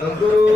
सद्गुरु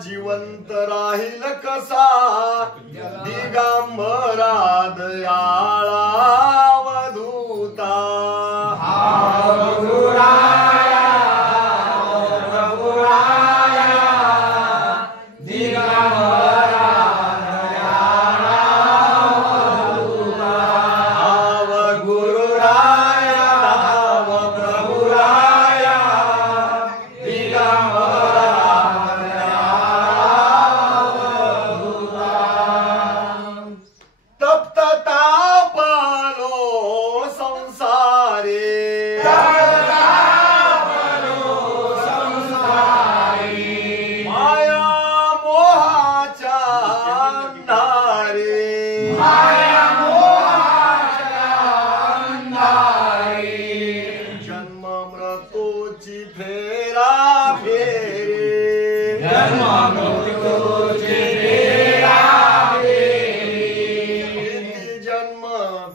जिवंत राहील कसा दिगंबरा दयाळा अवधूता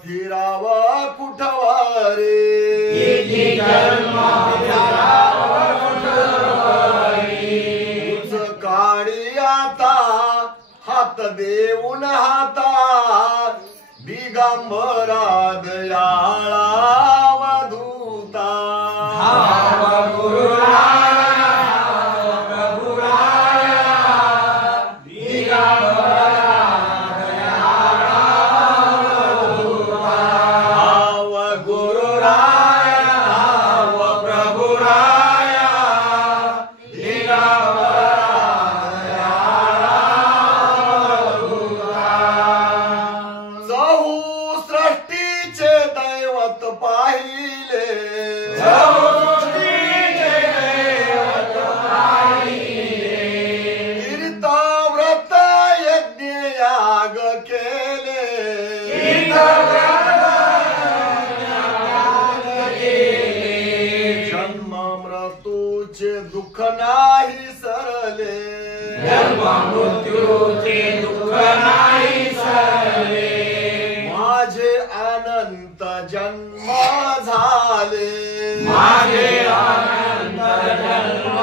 फिरावा कुठवारे, जन्म फिरावा देऊन हाता दिगंबरा दयाळा वधूता दुःख नाही सरले मृत्यूचे दुःख नाही सरले माझे अनंत जन्म झाले माझे अनंत जन्म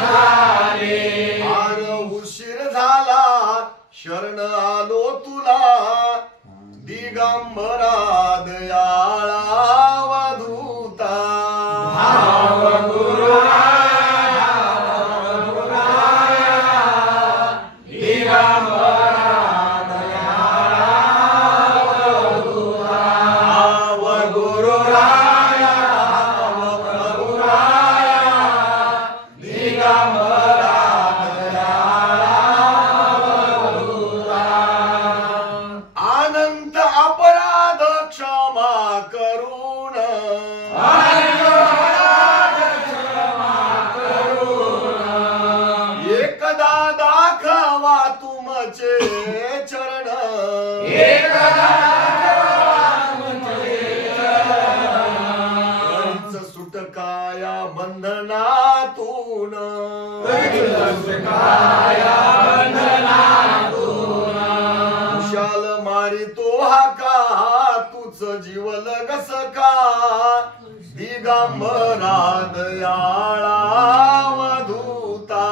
झाले फार उशीर झाला शरण आलो तुला दिगंबरा दयाळा वधूता भाव गुरु सुटकाया बंधनातून कुशाल मारी तो हाका तुझ जीवल गसका दिगंबरा दयाळा वधूता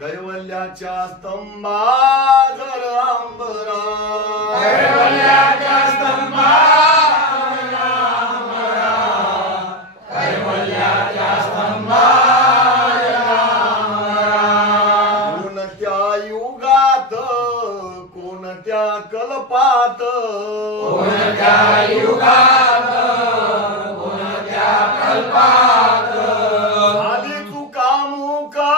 कैवल्याच्या स्तंभा जर अंबरा कैवल्याच्या स्तंभा कैवल्याच्या स्तंभा कोणत्या युगात कोणत्या कल्पात कोणत्या युगात कोणत्या कल्पात झाली चुका मुका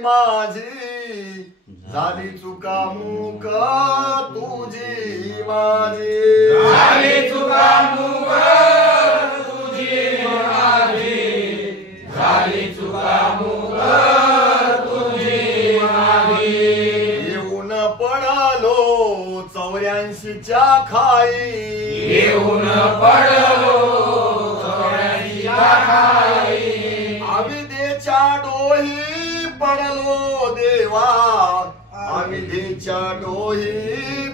माझी झाली चुका मुक तुझी माझी झाली चुका मुक तुझी माझी झाली चुका मुक तुझी माझी येऊन पडलो 84च्या खाई येऊन पडलो 84च्या खाई अविद्येच्या डोही पडलो देवा अविद्येच्या डोही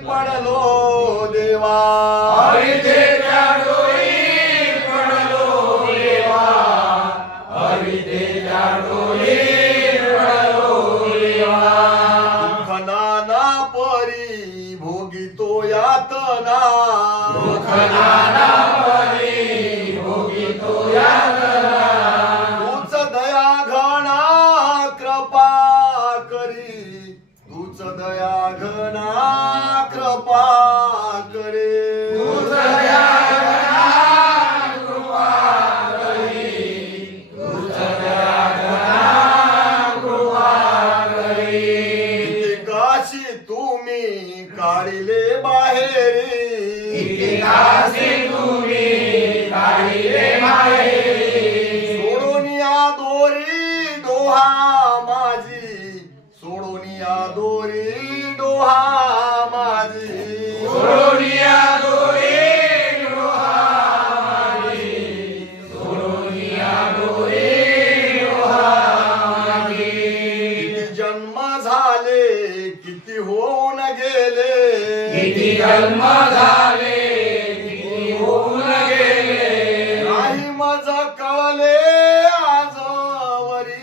पडलो देवा अविद्येच्या डोही पडलो देवा अविद्येच्या डोही पडलो देवा दुःख नाना परी भोगितो यातना दुःख नाना परी भोगितो यातना दया घना कृपा करे दया घना इतिहासी तुम्ही काढिले बाहेरी इतिहासी तुम्ही काढिले बाहेरी सोडून या दोरी डोहा माझी सोडून या दोरी डोहा माझी सोडून या दोरी डोहा माझी सोडून या दोरी डोहा माझी किती जन्म झाले किती होऊन गेले किती जन्म झाले किती होऊन गेले नाही मज कळले आजवरी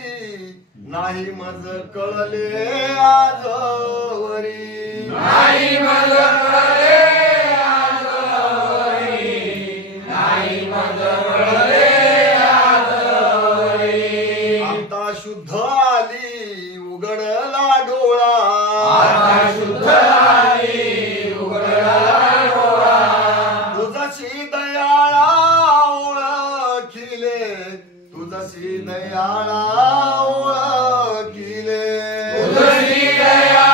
नाही मज कळले आजवरी नाही मज कळले आजवरी नाही मज कळले आजवरी आता शुद्ध आली उघडला डोळा आता शुद्ध आली उघडला डोळा तुझशी दयाळा ओळखिले तुझशी दयाळा ओळखिले तुझी दया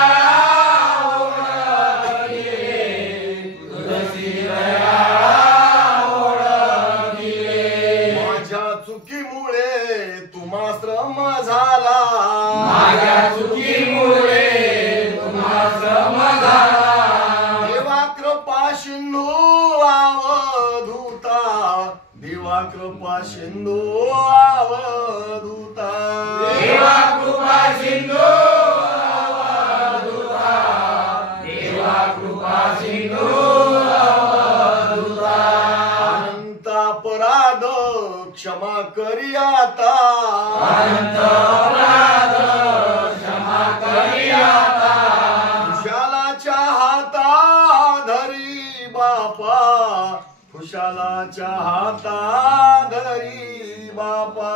ओळखिले तुझी दया ओळखिले माझ्या चुकीमुळे तुम्हा श्रम झाला माझ्या चुकीमुळे तुम्हा श्रम झाला देवा कृपा सिंधू अवधूता देवा कृपा सिंधू अवधूता देवा कृपा सिंधू अवधूता देवा कृपा सिंधू अवधूता अनंत अपराध क्षमा करी आता अनंत अपराध क्षमा करी आता खुशालाच्या हाता धरी बापा खुशालाच्या हाता धरी बापा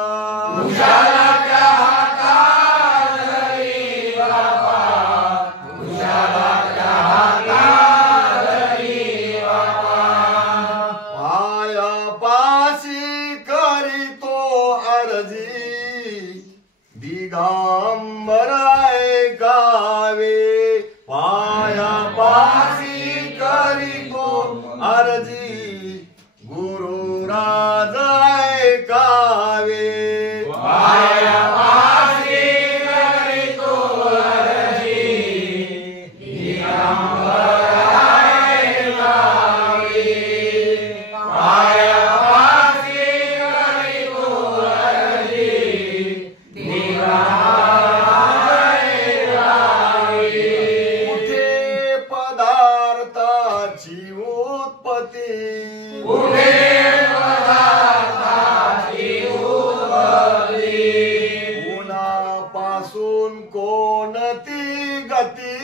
उशालाच्या हातात धरी बापा उशालाच्या हातात धरी बापा पाया पाशी करीतो अर्जी दिगंबर ऐकावे पाया पाशी करीतो अर्जी गुरुराज ऐकावे पाया पाशी करीतो अर्जी दिगंबर ऐकावे पाया पाशी करीतो अर्जी दिगंबर ऐकावे कुठे पदार्थाची उत्पत्ती पुढे पदार्थाची उत्पत्ती कोणापासून कोणती गती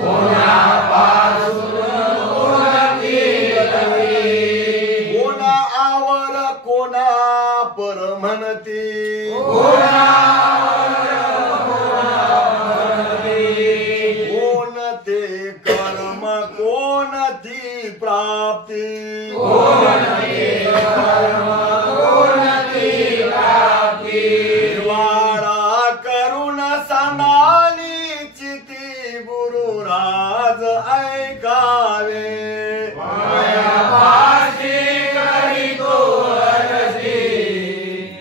कोणापासून कोणती गती कोणा आवर कोणा पर म्हणती कोणते कर्म कोणती प्राप्ती वाडा करुण सनानी चिती गुरुराज ऐकावे पाशी करीतो अर्जी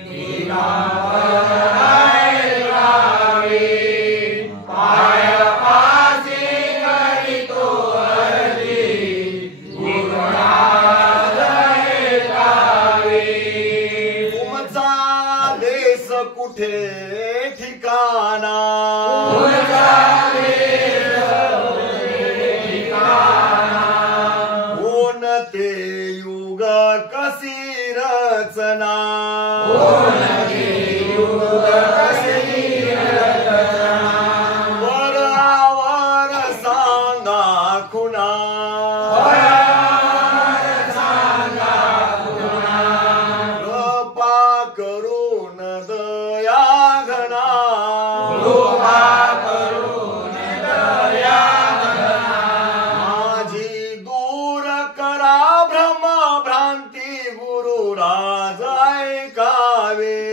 दिगंबर ऐकावे पाया पाशी करीतो अर्जी गुरुराज ऐकावे तुमचा देश कुठे ठिकाणा कोणते युग कशी रचना वर आवर सांगा खुणा कृपा करून दया घना माझी दूर करा भ्रम भ्रांती गुरुराज ऐकावे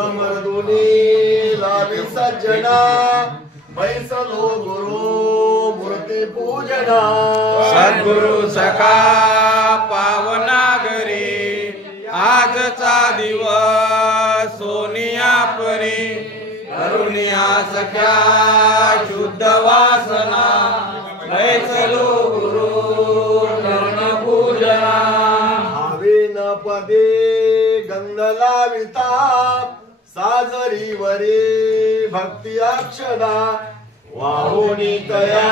समर्दुनी लावी सज्जना बैसलो गुरु मूर्ती पूजना सद्गुरु सखा पावना घरी आजचा दिवस सोनिया परी करुणिया सख्या शुद्ध वासना बैसलो गुरु चरण पूजना भावे न पदे गंध लाविता साजरी वरे भक्ती अक्षदा वाहुनी तया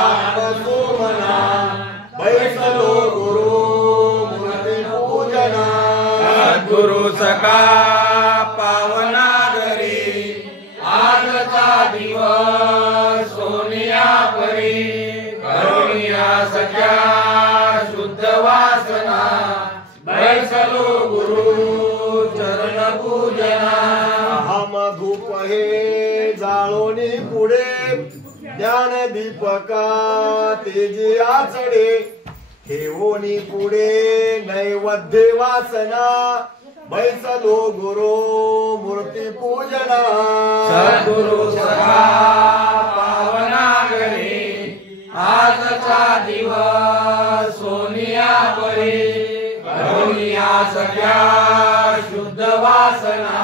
आत्मसोमना बैसलो गुरु मूर्ती पूजना सद्गुरु सखा पावना घरी आजचा दिवस सोनिया परी करुणिया सख्या शुद्ध वासना बैसलो गुरु चरण पूजना हम धूप हे जाळोनी पुढे ज्ञान दीपका तेजी आचडे ठेवोनी पुढे नैवेद्य वासना बैसलो गुरु मूर्ती पूजना सद्गुरु सखा पावना घरी आजचा दिवस सोनिया परी करुणिया सख्या शुद्ध वासना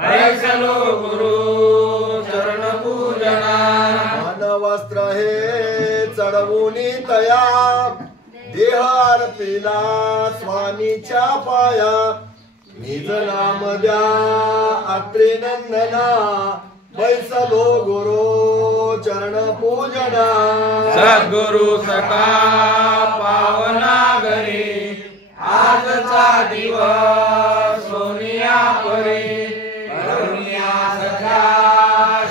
बैसलो गुरु चरण पूजना मन वस्त्र हे चढवुनी तया देह अर्पिला स्वामीच्या पाया निज नाम द्या अत्रे नंदना बैसलो गुरु चरण पूजना सद्गुरु सखा पावना घरी आजचा दिवस सोनिया परी करुणिया सखा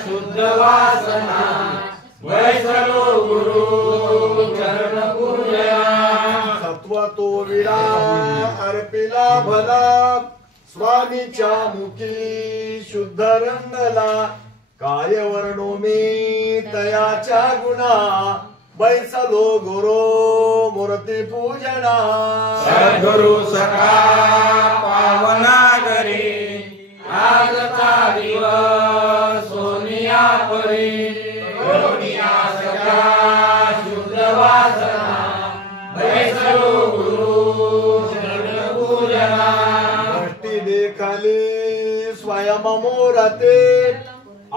शुद्ध वासना बैसलो गुरु चरण पूजना सत्व तो विडा अर्पिला भला स्वामीच्या मुखी शुद्ध रंगला काय वर्णो मी तयाच्या गुणा बैसलो गुरु मूर्ती पूजना सद्गुरु सखा पावना घरी आजचा दिवस सोनिया परी करुणिया सखा शुद्ध वासना बैसलो गुरु चरण पूजना दृष्टी देखाली स्वयंमूरते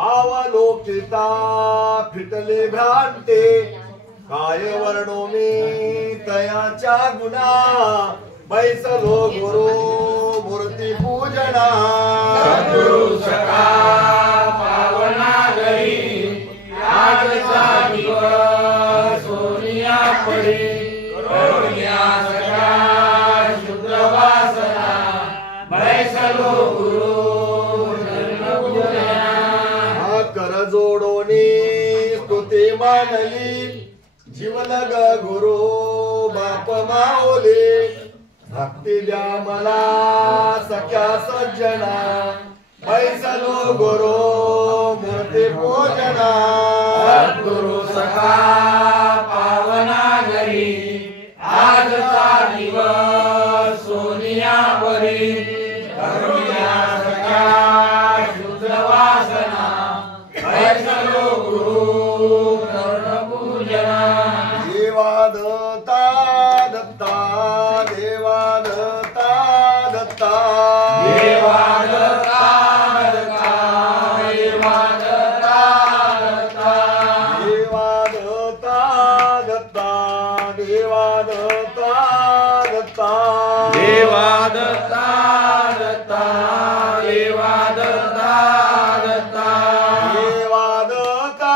आवलोकिता फिटले भ्रांते काय वर्णो मी तयाच्या गुणा बैसलो गुरु मूर्ती पूजना सद्गुरु सखा पावना घरी आजचा दिवस सोनिया परी करुणिया सखा शुद्ध वासना बैसलो गुरु चरण पूजना कर जोडोनी स्तुती मानली जीवलग गुरु बाप माऊली भक्ती द्या मला सख्या सज्जना बैसलो गुरु मूर्ती पूजना सद्गुरु सखा पावना घरी आजचा दिवस सोनिया परी करुणिया सखा शुद्ध वासना बैसलो गुरु चरण पूजना देवा दत्ता दत्ता देवा दत्ता दत्ता देवा दत्ता दत्ता देवा दत्ता दत्ता देवा दत्ता दत्ता देवा दत्ता दत्ता देवा दत्ता दत्ता देवा दत्ता दत्ता देवा दत्ता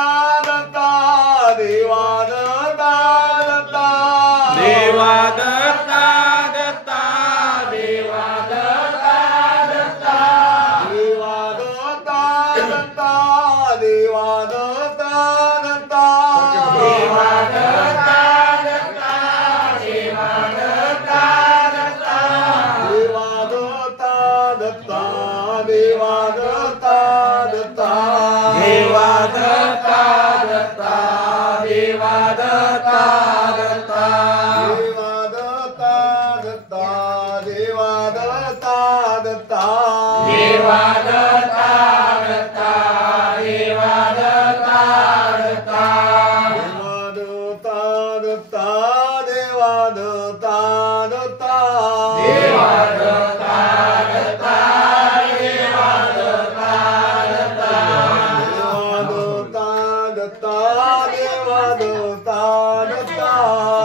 दत्ता देवा दत्ता दत्ता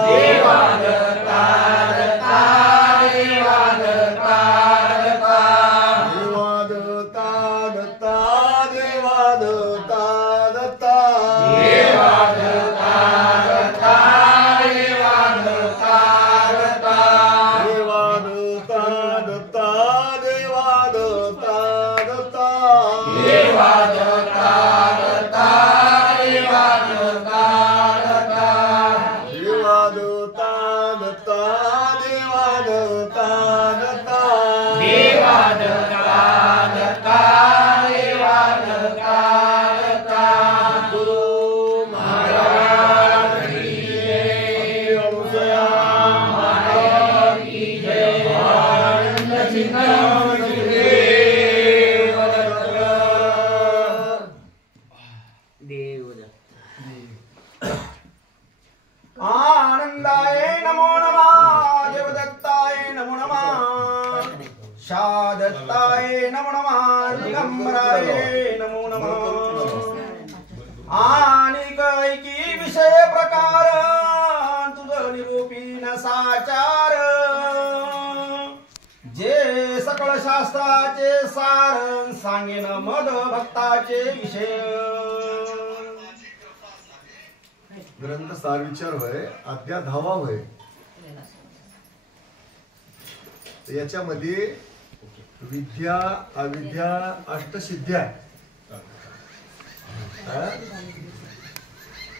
देवा दत्ता दत्ता देवा दत्ता दत्ता देवा दत्ता दत्ता देवा दत्ता दत्ता देवा दत्ता दत्ता देवा दत्ता दत्ता देवा दत्ता दत्ता देवा दत्ता दत्ता देवा दत्ता दत्ता देवा दत्ता दत्ता देवा दत्ता दत्ता देवा दत्ता दत्ता देवा दत्ता दत्ता देवा दत्ता दत्ता गुरु महाराज की जय अनुसया महाराज की जय आनंद चिंतन देव दत्त आनंदाय नमो नमः देवदत्ताय नमो नमः शादत्ताय नमो नमः दिगंबराय नमो नमः आणि कैकी विषय प्रकार तुझ निरूपीन साचार जे सकळ शास्त्राचे सार सांगेन मद भक्ताचे विषय ग्रंथ सार विचार होय अध्याय 10वा होय याच्यामध्ये विद्या अविद्या अष्टसिद्ध्या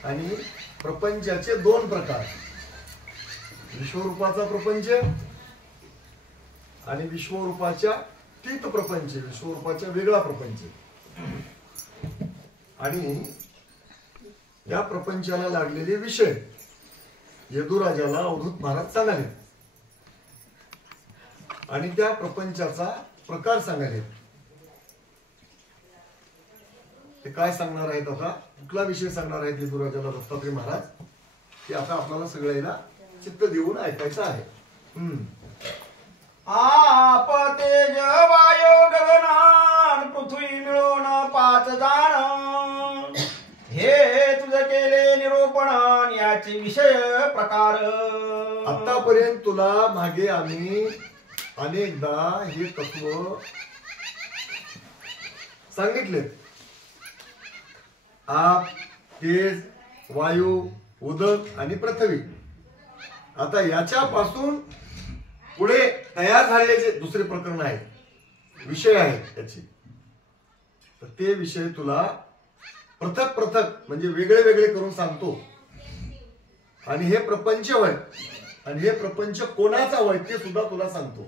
आणि प्रपंचाचे 2 प्रकार विश्वरूपाचा प्रपंच आणि विश्वरूपाच्या तीत प्रपंच विश्वरूपाच्या वेगळा प्रपंच आणि या प्रपंचाला लागलेले विषय यदुराजाला अवधूत महाराज सांगाले आणि त्या प्रपंचाचा प्रकार सांगाले ते काय सांगणार आहेत आता कुठला विषय सांगणार आहेत यदुराजाला दत्तात्रय महाराज ते आता आपल्याला सगळ्यांना चित्त देऊन ऐकायचं आहे आप तेज वायू गगनान पृथ्वी मिळून 5 जाण हे तुझ केले निरूपण याचे विषय प्रकार आतापर्यंत तुला मागे आम्ही अनेकदा हे तत्व सांगितले आप तेज वायू उदक आणि पृथ्वी आता याच्यापासून पुढे तयार झालेले जे दुसरे प्रकरण आहेत विषय आहेत त्याचे तर ते विषय तुला पृथक पृथक म्हणजे वेगळे वेगळे करून सांगतो आणि हे प्रपंच होय आणि हे प्रपंच कोणाचा होय ते सुद्धा तुला सांगतो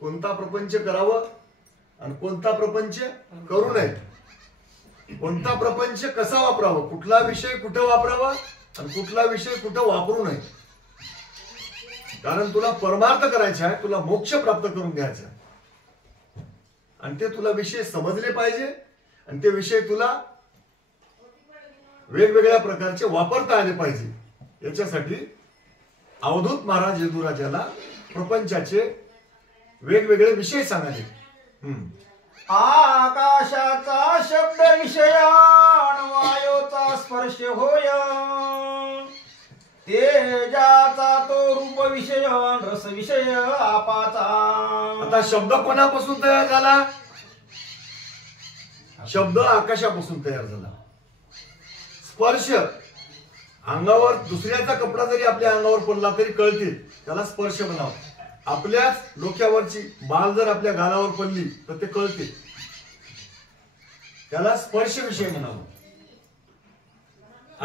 कोणता प्रपंच करावं आणि कोणता प्रपंच करू नये कोणता प्रपंच कसा वापरावा कुठला विषय कुठे वापरावा आणि कुठला विषय कुठे वापरू नये कारण तुला परमार्थ करायचा आहे तुला मोक्ष प्राप्त करून घ्यायचा आहे आणि ते तुला विषय समजले पाहिजे आणि ते विषय तुला वेगवेगळ्या प्रकारचे वापरता आले पाहिजे याच्यासाठी अवधूत महाराज यदुराजाला प्रपंचाचे वेगवेगळे विषय सांगाले आकाशाचा शब्द विषय वायूचा स्पर्श होय तेजाचा तो रूप विषय रस विषय आपाचा आता शब्द कोणापासून तयार झाला शब्द आकाशापासून तयार झाला स्पर्श अंगावर दुसऱ्याचा कपडा जरी आपल्या अंगावर पडला तरी कळतील त्याला स्पर्श म्हणावा आपल्याच डोक्यावरची बाल जर आपल्या गालावर पडली तर ते कळते त्याला स्पर्श विषय म्हणावा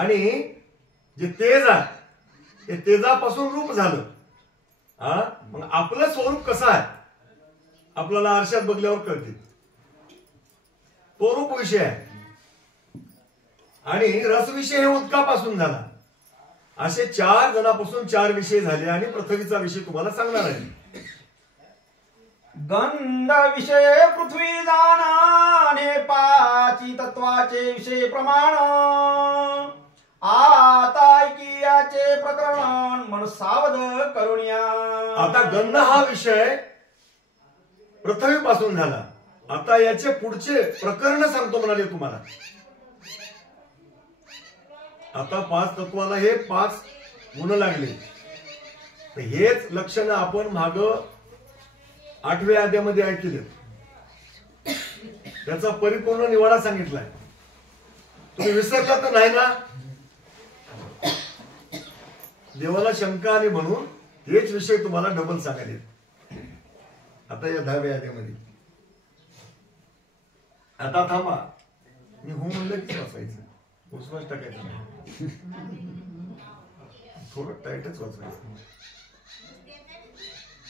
आणि जे तेज आहे ते तेजापासून रूप झालं मग आपलं स्वरूप कसं आहे आपल्याला आरशात बघल्यावर कळते तो रूप विषय आहे आणि रस विषय हे उदकापासून झाला असे 4 जणांपासून 4 विषय झाले आणि पृथ्वीचा विषय तुम्हाला सांगणार आहे गंध विषय पृथ्वी जाणे 5 तत्वाचे विषय प्रमाण आता ऐकियाचे प्रकरण मन सावध करुणिया आता गंध हा विषय पृथ्वीपासून झाला आता याचे पुढचे प्रकरण सांगतो म्हणाले तुम्हाला आता 5 तत्वाला हे 5 गुण लागले. तर हेच लक्षणं आपण माग 8व्या अध्यायामध्ये ऐकले. त्याचा परिपूर्ण निवाडा सांगितलाय. तुम्ही विसरला तर नाही ना? देवाला शंका आली म्हणून हेच विषय तुम्हाला डबल सांगायचे आता या 10व्या अध्यायामध्ये. आता थांबा, मी हो म्हणलं की वाचायचं, उस्मास टाकायचं नाही, थोडं टाईटच वाचवायचं.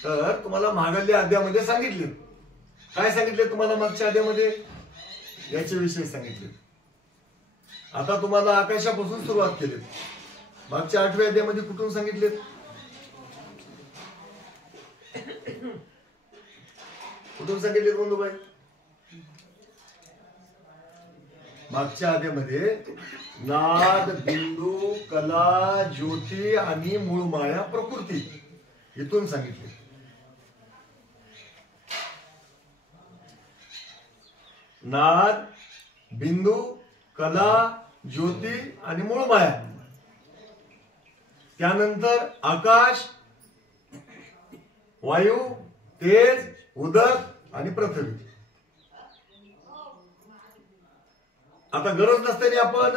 तर तुम्हाला मागल्या अध्यायामध्ये सांगितले. काय सांगितले तुम्हाला मागच्या अध्यायामध्ये? याचे विषय सांगितले. आता तुम्हाला आकाशापासून सुरुवात केली. मागच्या 8व्या अध्यायामध्ये कुठून सांगितले? कुठून सांगितले बंधुबाई? मागच्या अध्यायामध्ये नाद, बिंदू, कला, ज्योती आणि मूळ माया प्रकृती इथून सांगितले. नाद, बिंदू, कला, ज्योती आणि मूळ माया. त्यानंतर आकाश, वायू, तेज, उदक आणि पृथ्वी. आता गरज नसताना आपण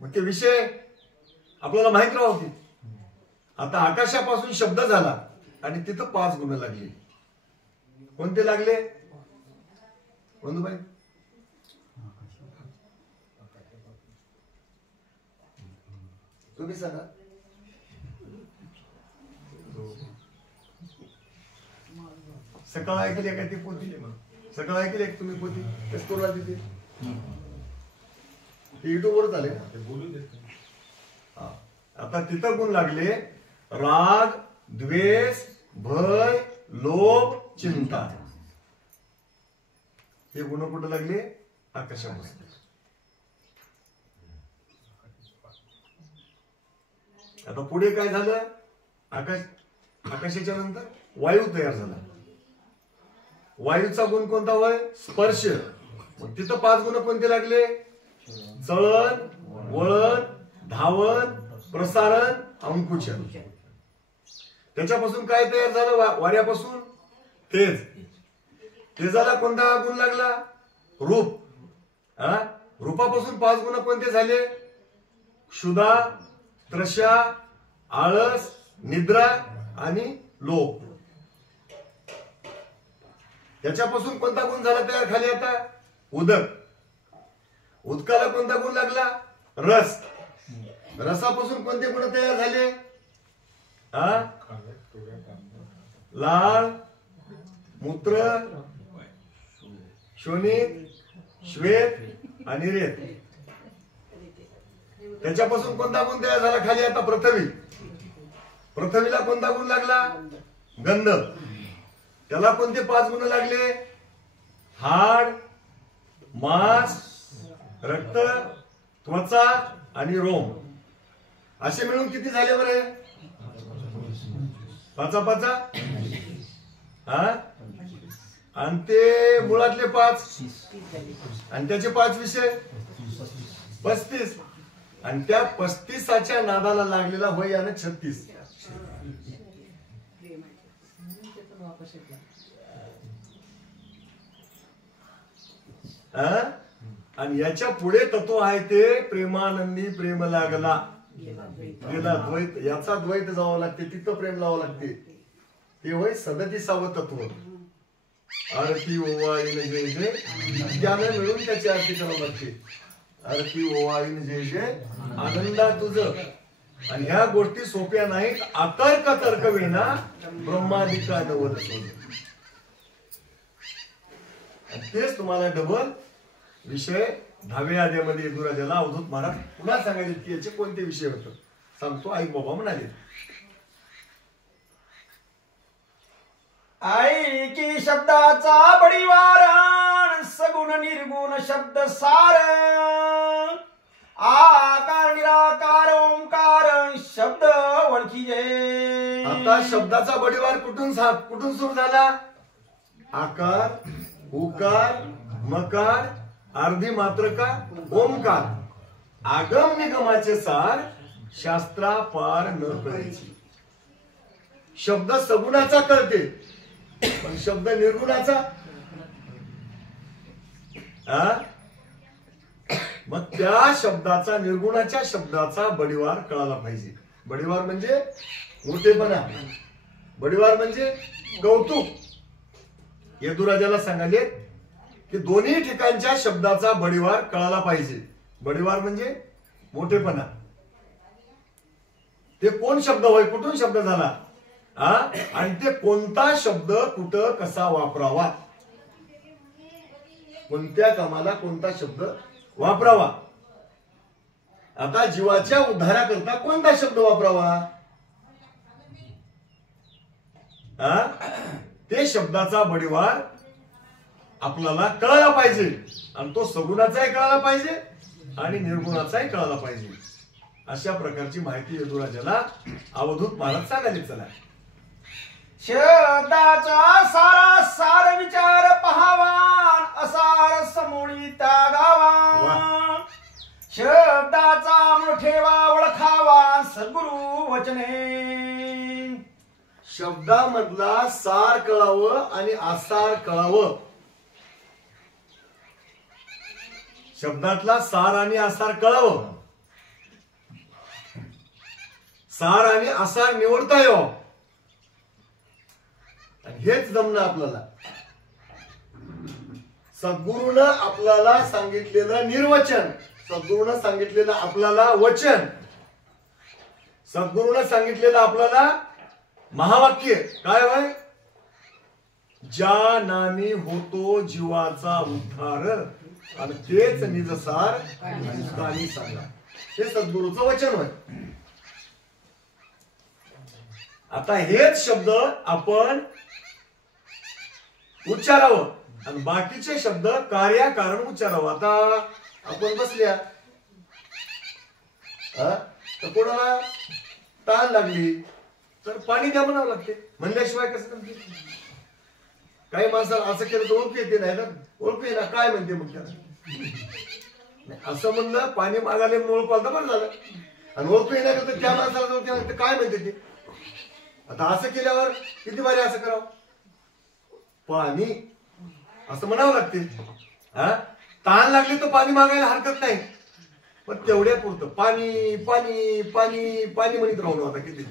मग ते विषय आपल्याला माहित राहते. आता आकाशापासून शब्द झाला आणि तिथं 5 गुण लागले. कोणते लागले बंधुबाई? तुम्ही सांगा. सकाळ ऐकली का ती पोती? सकाळ ऐकली का तुम्ही पोती? तेच करू लागली ती युट्यूब वर आले. आता तिथं गुण लागले राग, द्वेष, भय, लोभ, चिंता. हे गुण कुठं लागले? आकाशापासून. आता पुढे काय झालं? आकाशाच्या नंतर वायू तयार झाला. वायूचा गुण कोणता होय? स्पर्श. मग तिथं 5 गुण कोणते लागले? चळण, वळण, धावन, प्रसारण, अंकुचन. त्याच्यापासून काय तयार झालं? वाऱ्यापासून तेज. तेजाला कोणता गुण लागला? रूप. रूपापासून 5 गुण कोणते झाले? क्षुधा, त्रषा, आळस, निद्रा आणि लोभ. याच्यापासून कोणता गुण झाला तयार खाली? आता उदक. उदकाला कोणता गुण लागला? रस. रसापासून कोणते गुण तयार झाले? लाळ, मूत्र, शोणित, श्वेत आणि रेत. त्याच्यापासून कोणता गुण तयार झाला खाली? आता पृथ्वी. पृथ्वीला कोणता गुण लागला? गंध. त्याला कोणते 5 गुण लागले? हाड, मांस, रक्त, त्वचा आणि रोम. असे मिळून किती झाले बरे? 5 आणि ते मुळातले 5 आणि त्याचे 5 विषय 35. आणि त्या 35च्या नादाला लागलेला वय यानं 36. आणि याच्या पुढे तत्व आहे ते प्रेमानंदी प्रेम लागला. गेला द्वैत. याचा द्वैत जावं लागते, तिथं प्रेम लावावं लागते. ते होय 37व तत्व. आरती ओवाळीन जय जय. त्यानं मिळून त्याची आरती करावं लागते. आरती ओवाळीन जय जय आनंदा तुझं. आणि ह्या गोष्टी सोप्या नाहीत. अतर्क तर्क विना ब्रह्मादिका नवल शोध. तेच तुम्हाला डबल विषय 10व्या अध्यायामध्ये यदुराजाला अवधूत महाराज पुन्हा सांगायचे की याचे कोणते विषय होत. सांगतो ऐक बाबा म्हणाले. ऐकी शब्दाचा बडीवारण सगुण निर्गुण शब्द सार. आकार निराकार ओंकार शब्द ओळखी जे. आता शब्दाचा बडीवार कुठून सुरू झाला? आकार, उकार, मकार, अर्धी मात्रका, ओंकार. आगम निगमाचे सार शास्त्रापार न कळायची. शब्द सगुणाचा कळते पण शब्द निर्गुणाचा. मग त्या शब्दाचा निर्गुणाच्या शब्दाचा बडिवार कळाला पाहिजे. बडिवार म्हणजे मोठेपणा, बडिवार म्हणजे कौतुक. यदुराजाला सांगाले की दोन्ही ठिकाणच्या शब्दाचा बडिवार कळाला पाहिजे. बडिवार म्हणजे मोठेपणा. ते कोण शब्द होय, कुठून शब्द झाला, आणि ते कोणता शब्द कुठं कसा वापरावा, कोणत्या कामाला कोणता शब्द वापरावा. आता जीवाच्या उद्धाराकरता कोणता शब्द वापरावा, ते शब्दाचा बडिवार आपल्याला कळायला पाहिजे. आणि तो सगुणाचाही कळायला पाहिजे आणि निर्गुणाचाही कळायला पाहिजे. अशा प्रकारची माहिती यदुराजाला अवधूत महाराज सांगायचे. चला, शब्दाचा सारा सार विचार पहावान, असार समोळी त्यागावा. शब्दाचा मोठेवा ओळखावा, सद्गुरु वचने. शब्दामधला सार कळावं आणि आसार कळावं. शब्दातला सार आणि आसार कळावं. सार आणि आसार निवडता यावं. हेच जमणं आपल्याला. सद्गुरूनं आपल्याला सांगितलेलं निर्वचन, सद्गुरूनं सांगितलेलं आपल्याला वचन, सद्गुरूनं सांगितलेलं आपल्याला महावाक्य काय होय, ज्या नामी होतो जीवाचा उद्धार आणि तेच निजसार कानी सांगा. हे सद्गुरूचं वचन होय. आता हेच शब्द आपण उच्चारावं आणि बाकीचे शब्द कार्याकारण उच्चारावं. आता आपण बसल्या तर कोणाला ताण लागली तर पाणी द्या म्हणावं लागते. म्हणल्याशिवाय कसं करते. काही माणसाला असं केलं तर ओळखू येते, नाही ना ओळखू ये ना काय म्हणते मग त्याला. असं म्हणलं पाणी मागायला म्हणून ओळखू आलं तर बरं झालं. आणि ओळखू येणार तर त्या माणसाला ओळखू काय म्हणते ते. आता असं केल्यावर किती बारी असं करावं, पाणी असं म्हणावं लागते. ताण लागली तर पाणी मागायला हरकत नाही, पण तेवढ्या पुरतं पाणी पाणी पाणी पाणी म्हणत राहू. आता किती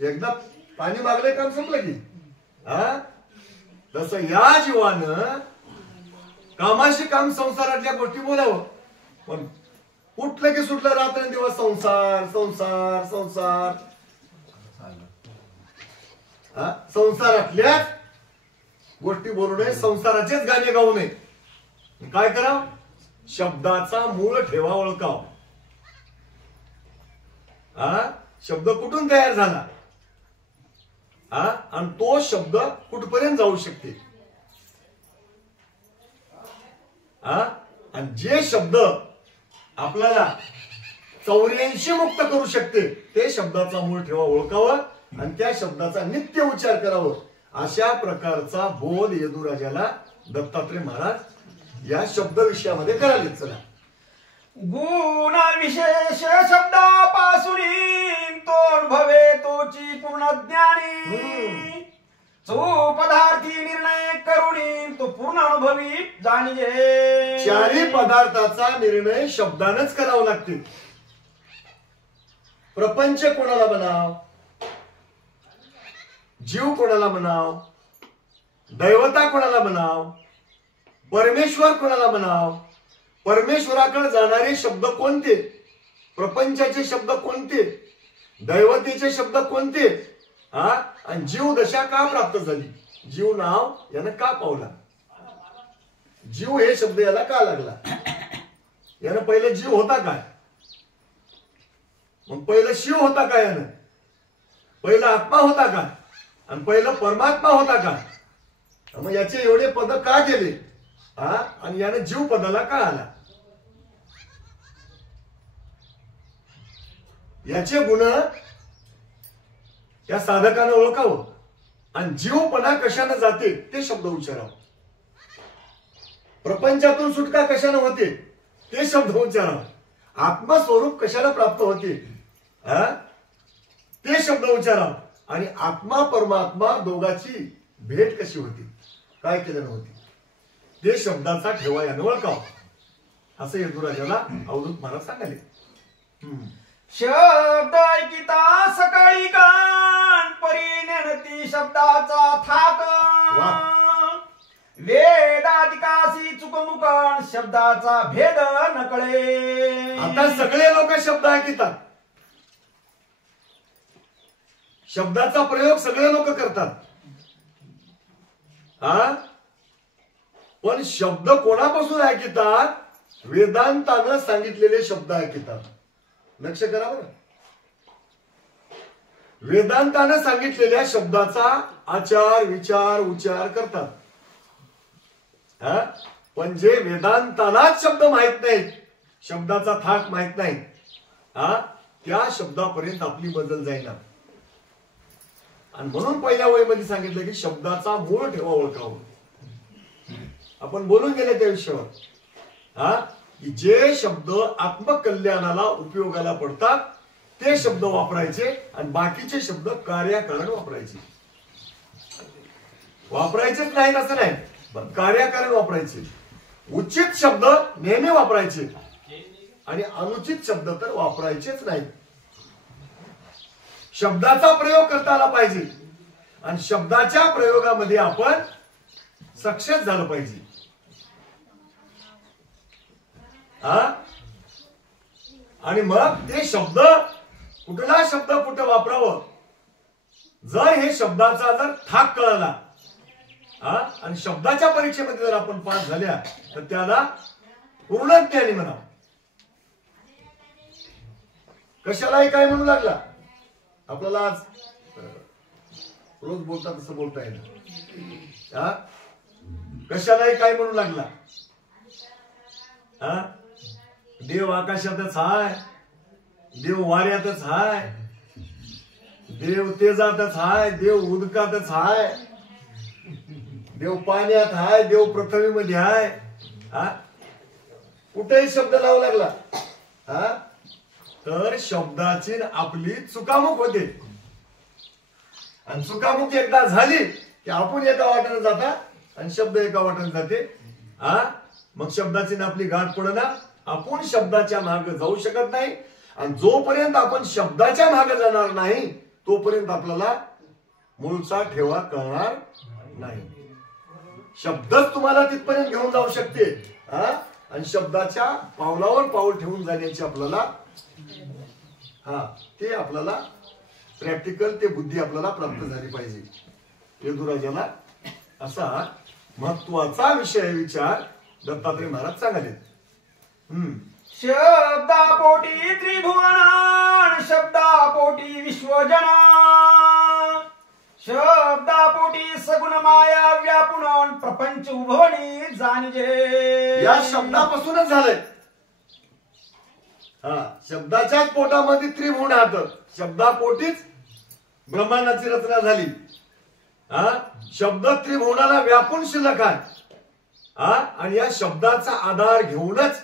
एकदा पाणी मागलंय काम संपलं की. तसं या जीवानं कामाशी काम संसारातल्या गोष्टी बोलावं, पण उठलं की सुटलं रात्रंदिवस संसार संसार संसार. संसारातल्याच गोष्टी बोलू नये, संसाराचेच गाणे गाऊ नये. काय करावं, शब्दाचा मूळ ठेवा ओळखाव. शब्द कुठून तयार झाला आणि तो शब्द कुठपर्यंत जाऊ शकते. आणि जे शब्द आपल्याला 84 मुक्त करू शकते ते शब्दाचा मूळ ठेवा ओळखावं आणि त्या शब्दाचा नित्य उच्चार करावं. अशा प्रकारचा बोध यदुराजाला दत्तात्रय महाराज या शब्द विषयामध्ये कराले. चला, गुण विशेष शब्दापासून तो भवे तोची पूर्ण ज्ञानी. चो पदार्थी निर्णय करुणी तो पूर्ण अनुभवी जाणीजे. चारी पदार्थाचा निर्णय शब्दानच करावा लागते. प्रपंच कोणाला बनाव, जीव कोणाला म्हणाव, दैवता कोणाला म्हणाव, परमेश्वर कोणाला म्हणाव, परमेश्वराकडे जाणारे शब्द कोणते, प्रपंचाचे शब्द कोणते, दैवतेचे शब्द कोणते, आणि जीव दशा का प्राप्त झाली, जीव नाव यानं का पावला, जीव हे शब्द याला का लागला, यानं पहिले जीव होता काय, मग पहिलं शिव होता काय, यानं पहिला आत्मा होता का आणि पहिलं परमात्मा होता का. मग याचे एवढे पद का केले आणि याने जीव पदाला का आला. याचे गुण या साधकानं ओळखावं आणि जीवपणा कशाने जाते ते शब्द उच्चारावं. प्रपंचातून सुटका कशाने होते ते शब्द उच्चारा. आत्मस्वरूप कशाला प्राप्त होते ते शब्द उच्चारा. आणि आत्मा परमात्मा दोघाची भेट कशी होती, काय केलं नव्हती, ते शब्दाचा ठेवा यानं ओळखावा असं यदुराजाला अवधूत महाराज सांगाले. शब्द ऐकिता सकाळी कान परी नेणती शब्दाचा थाक. वेदाधिकासी चुकमुकान शब्दाचा भेद नकळे. आता सगळे लोक शब्द ऐकतात, शब्दाचा प्रयोग सगळे लोक करतात. पण शब्द कोणापासून ऐकतात? वेदांतानं सांगितलेले शब्द ऐकतात. लक्ष करा बरं. वेदांतानं सांगितलेल्या शब्दाचा आचार विचार उच्चार करतात. पण जे वेदांतालाच शब्द माहित नाहीत, शब्दाचा थाक माहित नाही, त्या शब्दापर्यंत आपली बदल जाईना. आणि म्हणून पहिल्या वहीमध्ये सांगितलं की शब्दाचा मूळ ठेवा ओळखावं. आपण बोलून गेले त्या विषयावर की जे शब्द आत्मकल्याणाला उपयोगाला पडतात ते शब्द वापरायचे आणि बाकीचे शब्द कार्यकारण वापरायचे. वापरायचेच नाहीत असं नाही, पण कार्यकारण वापरायचे. उचित शब्द नेहमी वापरायचे आणि अनुचित शब्द तर वापरायचेच नाहीत. शब्दाचा प्रयोग करता आला पाहिजे आणि शब्दाच्या प्रयोगामध्ये आपण सक्सेस झालं पाहिजे. आणि मग ते शब्द कुठला शब्द कुठं वापरावं, जर हे शब्दाचा जर थाक कळला आणि शब्दाच्या परीक्षेमध्ये जर आपण पास झाल्या तर त्याला पूर्ण ज्ञानी म्हणावं. कशालाही काय म्हणू लागला, आपल्याला आज रोज बोलता तसं बोलता येईल. कशालाही काय म्हणू लागला, देव आकाशातच हाय, देव वाऱ्यातच हाय, देव तेजातच हाय, देव उदकातच हाय, देव पाण्यात हाय, देव पृथ्वीमध्ये हाय. कुठेही शब्द लावू लागला तर शब्दाची आपली चुकामुक होते. आणि चुकामुक एकदा झाली की आपण एका वाटेने जाता आणि शब्द एका वाटेने जाते. मग शब्दाची आपली गाठ पडना, आपण शब्दाच्या मागे जाऊ शकत नाही. आणि जोपर्यंत आपण शब्दाच्या मागे जाणार नाही तोपर्यंत आपल्याला मूळचा ठेवा कळणार नाही. शब्दच तुम्हाला तिथपर्यंत घेऊन जाऊ शकते. आणि शब्दाच्या पावलावर पाऊल ठेवून जाण्याची आपल्याला ते आपल्याला प्रॅक्टिकल ते बुद्धी आपल्याला प्राप्त झाली पाहिजे. यदुराजाला असा महत्वाचा विषय विचार दत्तात्रय महाराज सांगाले. शब्दापोटी त्रिभुवन शब्दापोटी विश्वजना शब्दापोटी सगुण माया व्यापुन प्रपंच उभवणी जाणजे. या शब्दापासूनच झालंय. शब्दाच्याच पोटामध्ये त्रिभुवन आहात. शब्दापोटीच ब्रह्मांडाची रचना झाली. शब्द त्रिभुवनाला व्यापून शिल्लक आहे. आणि या शब्दाचा आधार घेऊनच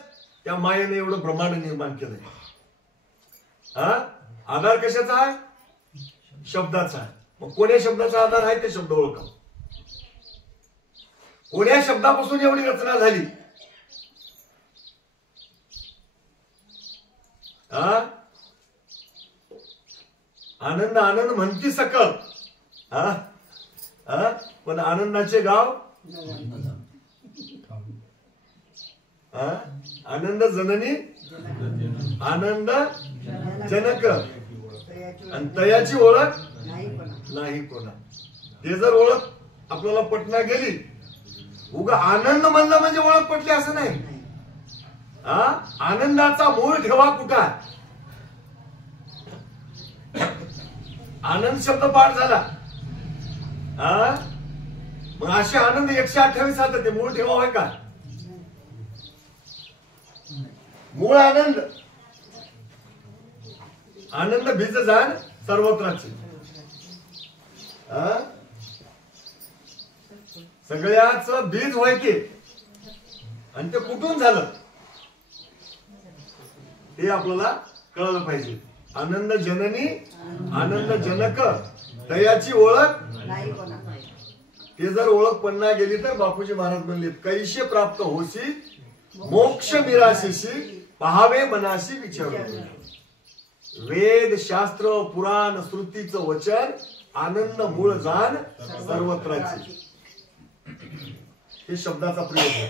त्या मायेने एवढं ब्रह्मांड निर्माण केलंय. आधार कशाचा आहे? शब्दाचा आहे. मग कोण्या शब्दाचा आधार आहे ते शब्द ओळखा. कोण्या शब्दापासून एवढी रचना झाली? आनंद आनंद म्हणती सकल, पण आनंदाचे गाव आनंद जननी आनंद जनक आणि तयाची ओळख नाही कोणा. ते जर ओळख आपल्याला पटना गेली, उगा आनंद म्हणलं म्हणजे ओळख पटली असं नाही. आनंदाचा मूळ ठेवा कुठं आहे? आनंद शब्द पाठ झाला. मग असे आनंद 128 आता ते मूळ ठेवा होय का? मूळ आनंद आनंद बीज जाण सर्वत्राचे. सगळ्याच बीज व्हायचे आणि ते कुठून झालं? हे आपल्याला कळलं पाहिजे. आनंद जननी आनंद जनक दयाची ओळख ते जर ओळख पन्ना गेली तर बापूजी महाराज म्हणले कैसे प्राप्त होशी मोक्ष मिराशीशी पहावे मनाशी विचारू. वेद शास्त्र पुराण श्रुतीचं वचन आनंद मूळ जाण सर्वत्राची. हे शब्दाचा प्रयोग आहे.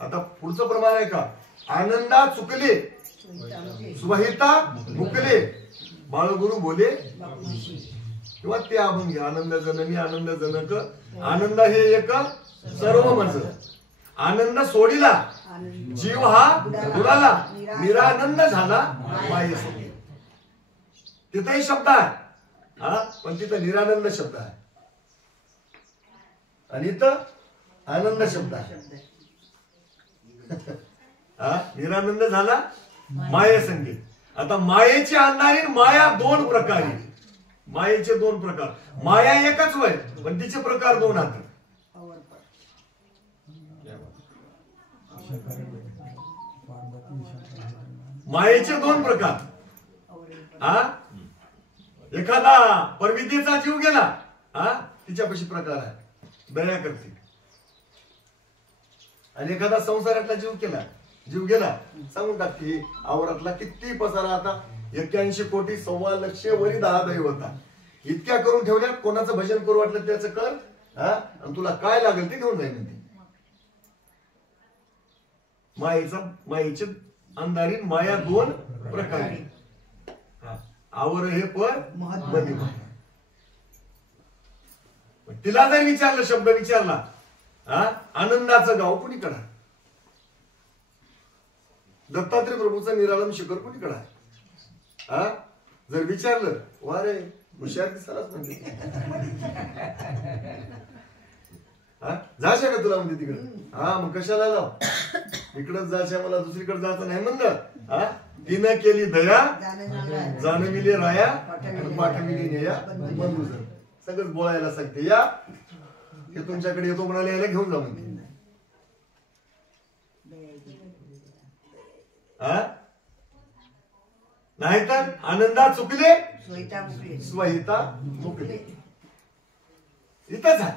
आता पुढचं प्रमाण आहे का. आनंदा चुकले स्वहिता मुकले बाळगुरु बोले किंवा ते अभंग. आनंद जननी आनंद जनक आनंद हे एक सर्व मज. आनंद सोडिला जीव हा बुडाला निरानंद झाला मायेसाठी. तिथंही शब्द आहे हा पण तिथं निरानंद शब्द आहे आणि इथं आनंद शब्द आहे. हा निरानंद झाला माये संगीत. आता मायेची अंधारी माया दोन प्रकारी. मायेचे दोन प्रकार. माया एकच वय पण तिचे प्रकार दोन आहेत. मायेचे दोन प्रकार. हा एखादा परवितीचा जीव गेला हा तिच्यापाशी प्रकार आहे दया करते. आणि एखादा संसारातला जीव गेला सांगून टाकते. आवरातला किती पसारा. आता 81 कोटी 1.25 लक्ष वरी 10 दैवता इतक्या करून ठेवल्या. कोणाचं भजन करू वाटलं त्याचं कर हा आणि तुला काय लागेल ते घेऊन जाईल म्हणते. मायेचे अंधारी माया दोन प्रकारे. आवर हे पर मध्ये. तिला जर विचारलं शब्द विचारला हा आनंदाचं गाव कुणीकडे. दत्तात्रय प्रभूचं निराळम शिखर कुणीकडे आहे. हा जर विचारलं वा रे हुशार दिसालाच म्हणते. हा जायचं का तुला म्हणते तिकडे. हा मग कशाला लाव इकडच जायचं मला दुसरीकडे जायचं नाही म्हणलं. हा तिनं केली दया जाणविले राया पाठविले नेया बंधू. सगळं बोलायला सांगते या हे तुमच्याकडे येतो म्हणाले यायला घेऊन जा म्हणते. नाहीतर आनंदा चुकले स्वहिता मुकले. इथंच आहे.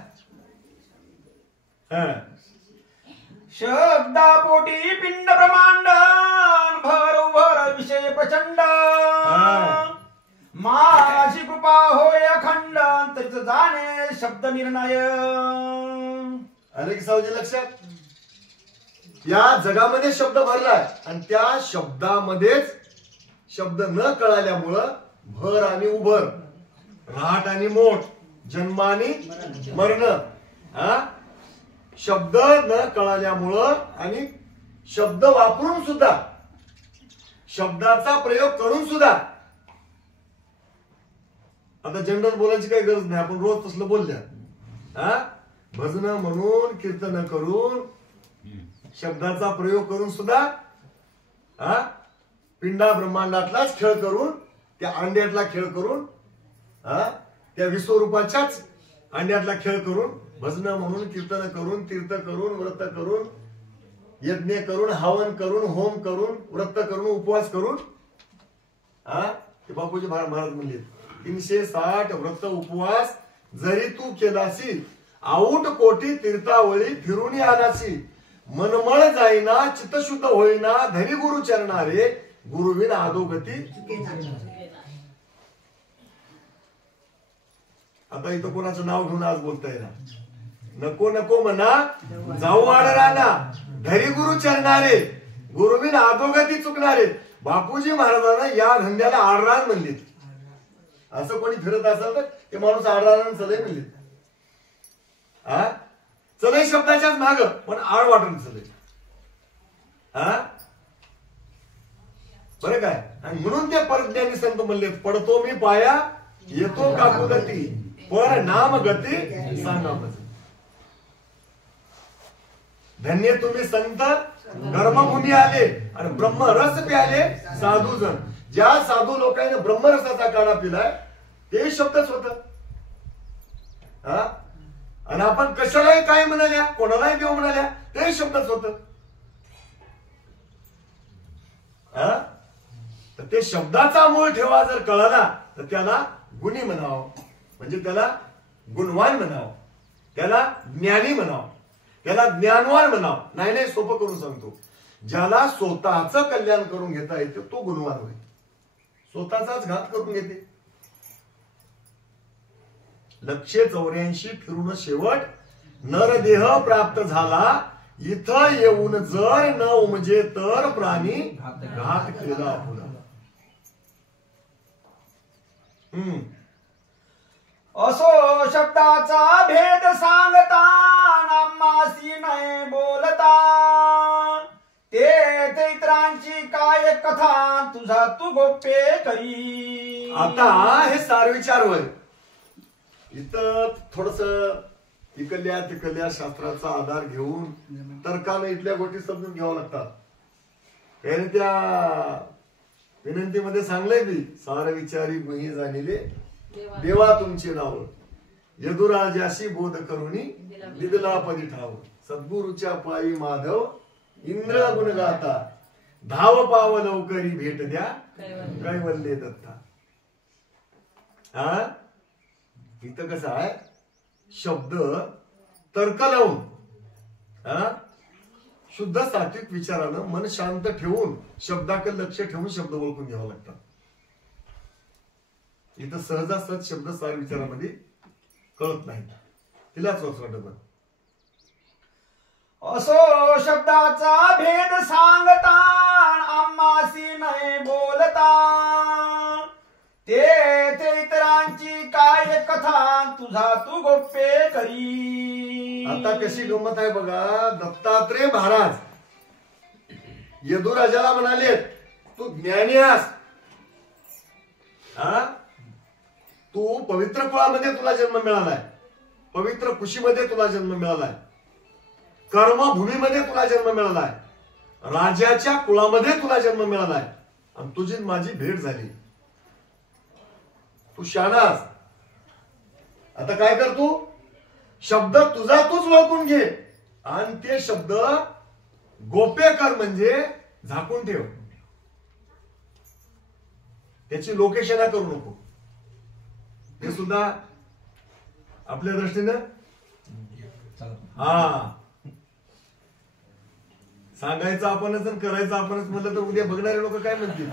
शब्दापोटी पिंड ब्रह्मांड भर विषय प्रचंड. माझी कृपा होय अखंड तरीच जाणे शब्द निर्णय. अरे की सावजी लक्षात. या जगामध्ये शब्द भरलाय आणि त्या शब्दामध्येच शब्द न कळाल्यामुळं भर आणि उभर राहट आणि मोठ जन्म आणि मरण. हा शब्द न कळाल्यामुळं आणि शब्द वापरून सुद्धा शब्दाचा प्रयोग करून सुद्धा. आता जनरल बोलायची काही गरज नाही. आपण रोज तसलं बोलल्या. हा भजन म्हणून कीर्तन करून शब्दाचा प्रयोग करून सुद्धा हा पिंडा ब्रह्मांडातलाच खेळ करून त्या अंड्यातला खेळ करून हा त्या विश्वरूपाच्याच अंड्यातला खेळ करून भजन म्हणून कीर्तन करून तीर्थ करून व्रत करून यज्ञ करून हवन करून होम करून व्रत करून उपवास करून हा ते बापूजी महाराज म्हणले 360 व्रत उपवास जरी तू केलासी आऊट कोटी तीर्थावळी फिरून आलासी मनमळ जाईना चित्तशुद्ध होईना धरी गुरु चरणारे गुरुविन आदोगती. आता इथं कोणाचं नाव घेऊन आज बोलता येणार. नको नको म्हणा जाऊ आडराना धरी गुरु चरणारे गुरुविन आदोगती चुकणारे. बापूजी महाराजांना या धंद्याला आडरान म्हणले. असं कोणी फिरत असेल तर ते माणूस आडरान चलय म्हणले. हा चलय शब्दाच्याच माग पण आड वाटून चलय. हा बरं काय. आणि म्हणून ते परज्ञानी संत म्हणले पडतो मी पाया येतो काकुगती पर नाम गती सांगा. धन्य तुम्ही संत कर्मभूमी आले आणि ब्रह्मरस प्याले साधू जण. ज्या साधू लोकांनी ब्रह्मरसाचा काढा पिलाय ते शब्दच होत. आणि आपण कशालाही काय म्हणाल्या कोणालाही देव म्हणाल्या ते शब्दच होत. ते शब्दाचा मूळ ठेवा जर कळला तर त्याला गुणी म्हणावं, म्हणजे त्याला गुणवान म्हणावं, त्याला ज्ञानी म्हणावं, त्याला ज्ञानवान म्हणावं. नाही सोपं करून सांगतो, ज्याला स्वतःच कल्याण करून घेता येते तो गुणवान होईल. स्वतःचाच घात करून घेते. 184 फिरून शेवट नरदेह प्राप्त झाला, इथं येऊन जर न उमजे तर प्राणी घात केला पुन्हा. असो शब्दाचा भेद सांगता नामासी नाही बोलता, ते इतरांची काय कथा तुझा तू गोप्य करी. आता हे सार विचार होय. इथं थोडस तिकल्या शास्त्राचा आधार घेऊन तर्काने इथल्या गोष्टी समजून घ्याव्या लागतात. त्याने त्या विनंतीमध्ये सांगलंय बी, सार विचारी गुही जाणिले देवा तुमचे नाव, यदुराजाशी बोध करुणी दिदला पदी ठाव. सद्गुरूच्या पायी माधव इंद्र गुण गाता, धाव पाव लवकरी भेट द्या कैवल्य दत्ता. हा इथं कसं आहे, शब्द तर्क लावून शुद्ध सात्विक विचारानं मन शांत ठेवून शब्दाकडे लक्ष ठेवून शब्द ओळखून घ्यावा लागतात. इथं सहजासहज शब्द सार विचारामध्ये कळत नाही, तिलाच वाटत. असो शब्दाचा भेद सांगता आम्हासी नाही बोलता, ते इतरांची काय कथा तुझा तू गोप्य करी. आता कशी गंमत आहे बघा. दत्तात्रेय महाराज यदुराजाला म्हणाले, तू ज्ञानी आहेस, तू पवित्र कुळामध्ये तुला जन्म मिळालाय, पवित्र कुशीमध्ये तुला जन्म मिळालाय, कर्मभूमीमध्ये तुला जन्म मिळालाय, राजाच्या कुळामध्ये तुला जन्म मिळालाय, आणि तुझी माझी भेट झाली. तू शहाणास. आता काय कर, तू शब्द तुझा तूच ओळखून घे आणि ते शब्द गोप्य कर, म्हणजे झाकून ठेव. त्याची लोकेशना करू नको. ते सुद्धा आपल्या दृष्टीनं सांगायचं आपणच आणि करायचं आपणच म्हणलं तर उद्या बघणारे लोक काय म्हणतील.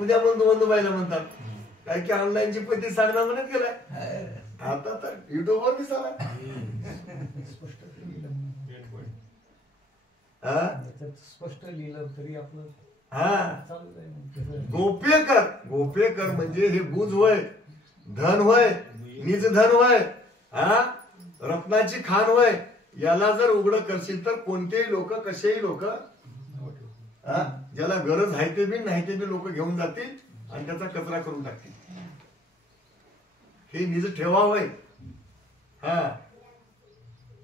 उद्या बंधू बायला म्हणतात काय की ऑनलाईनची पद्धती सांगणार म्हणत गेलाय. आता तर युट्यूबवर दिसाला. स्पष्ट लिहिलं तरी आपलं गोप्य कर म्हणजे हे गुज होय, धन होय, निज धन होय, रत्नाची खान होय. याला जर उघड करशील तर कोणतेही लोक, कसेही लोक, ज्याला गरज आहे ते बी नाही ते बी लोक घेऊन जातील आणि त्याचा कचरा करून टाकतील. हे निज ठेवा होय.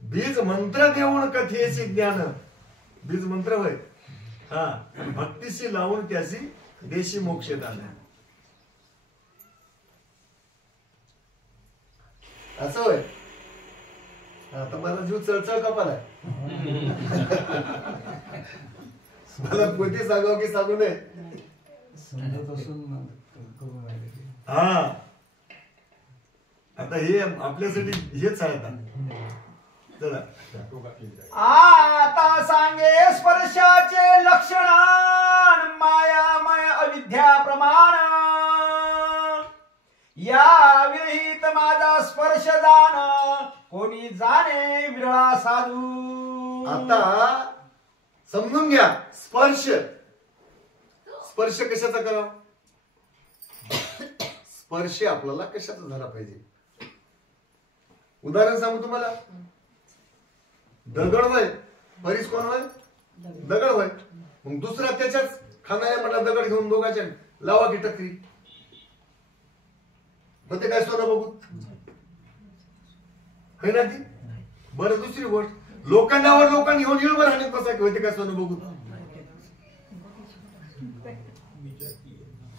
बीज मंत्र देऊन कथेची ज्ञान, बीज मंत्र होय. भक्तीशी लावून त्याची देशी मोक्ष दान. असं होय. आता मला जीव चळचळ कपालाय. मला पोती सांगावं की सांगू नये. आता हे आपल्यासाठी हेच आहे. आता चला आता सांगे स्पर्शाचे लक्षण मायामय अविद्या प्रमाण, या विरहित माझा स्पर्श जाण कोणी जाणे विरळा साधू. आता समजून घ्या. स्पर्श कशाचा करावा, स्पर्श आपल्याला कशाचा झाला पाहिजे. उदाहरण सांगू तुम्हाला. दगड होय, बरीच कोण होय, दगड होय. मग दुसरा त्याच्याच खाना म्हटला दगड घेऊन दोघांच्या लावा की टकरी, मग ते काय सोनं बघू है ना ती. बरं दुसरी गोष्ट, लोखंडावर लोखंड घेऊन येऊन बरं आणि कसा होते काय सोनं बघू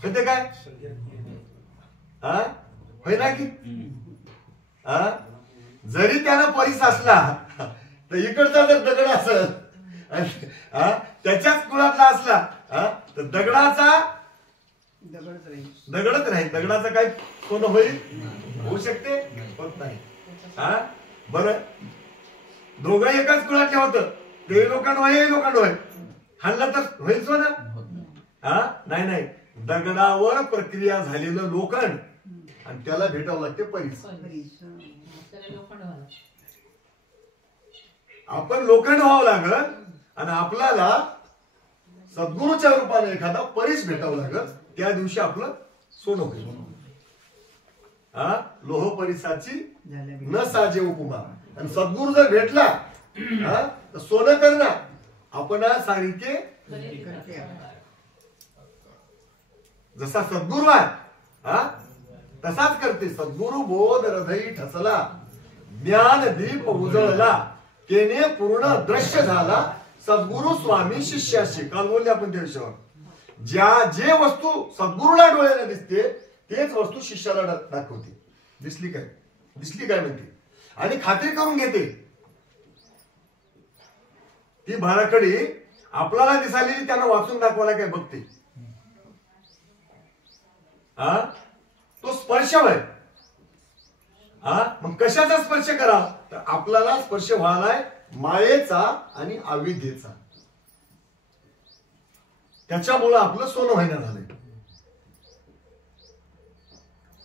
होते काय होय ना की. जरी त्यानं परिस असला तर इकडचा जर दगड असेल त्याच्याच कुळातला असला तर दगडाचा दगडच राहील. दगडाचं काही सोनं होईल होऊ शकते होत नाही. बरं दोघं एकाच कुळातले होतं ते लोखंड होय हे लोखंड होय हाणलं तर होईल सोनं. नाही नाही दगडावर प्रक्रिया झालेलं लोखंड आणि त्याला भेटावं लागते परीस. आपण लोखंड व्हावं लागल आणि आपल्याला सद्गुरूच्या रूपाने एखादा परीस भेटावं लागल. त्या दिवशी आपलं सोनं होईल. लोह परिसाची न साजे उपमा. आणि सद्गुरू जर भेटला तर सोनं करणार आपण सारिके जसा सद्गुरू आहे तसाच करते. सद्गुरू बोध हृदयी ठसला ज्ञान दीप उजळला केने पूर्ण दृश्य झाला सद्गुरू स्वामी शिष्याशी. काल बोलले आपण त्या विषयावर. जे वस्तू सद्गुरूला डोळ्याला दिसते तेच वस्तू शिष्याला दाखवते. दिसली काय म्हणते आणि खात्री करून घेते. ती भाराखडी आपल्याला दिसालेली त्यांना वाचून दाखवायला काय बघते. तो स्पर्श होय. मग कशाचा स्पर्श करा तर आपल्याला स्पर्श व्हायलाय मायेचा आणि अविद्येचा. त्याच्यामुळं आपलं सोनं व्हायला झालंय.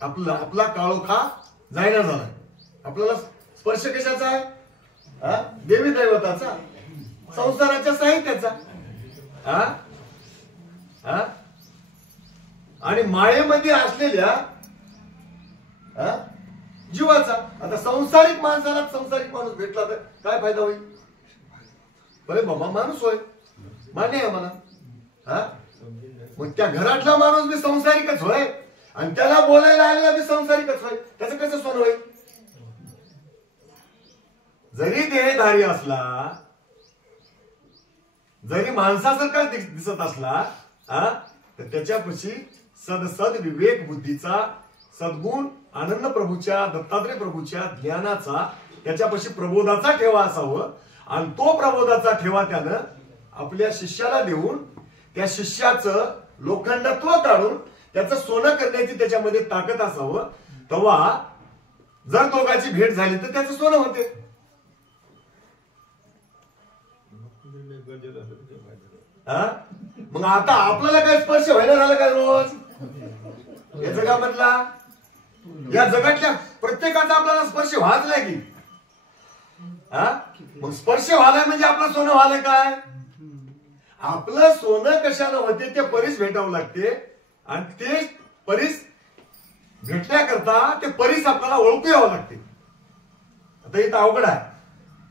आपला काळोखा जायना झालाय. आपल्याला स्पर्श कशाचा आहे देवी दैवताचा संसाराच्या साहित्याचा आणि मायेमध्ये असलेल्या जीवाचा. आता संसारिक माणसाला संसारिक माणूस भेटला तर काय फायदा होईल. बरे बाबा माणूस होय मान्य आहे मला. मग त्या घरातला माणूस बी संसारिकच होय आणि त्याला बोलायला आलेला बी संसारिकच होय. त्याचं कसं सोनं होईल. जरी देहधारी असला जरी माणसासारखा दिसत असला तर त्याच्यापाशी सद विवेक बुद्धीचा सद्गुण आनंद प्रभूच्या दत्तात्रय प्रभूच्या ज्ञानाचा त्याच्यापाशी प्रबोधाचा ठेवा असावं. आणि तो प्रबोधाचा ठेवा त्यानं आपल्या शिष्याला देऊन त्या शिष्याचं लोखंडत्व काढून त्याचं सोनं करण्याची त्याच्यामध्ये ताकद असावं. तेव्हा जर दोघांची भेट झाली तर त्याचं सोनं होते. मग आता आपल्याला काय स्पर्श व्हायला झाला काय रोज या जगामधला या जगातल्या प्रत्येकाचा आपल्याला स्पर्श व्हाच नाही की. मग स्पर्श व्हायला म्हणजे आपलं सोनं व्हायला काय. आपलं सोनं कशाला होते ते परीस भेटावं लागते आणि ते परीस भेटण्याकरता ते परीस आपल्याला ओळखू यावं लागते. आता इथं अवघड आहे.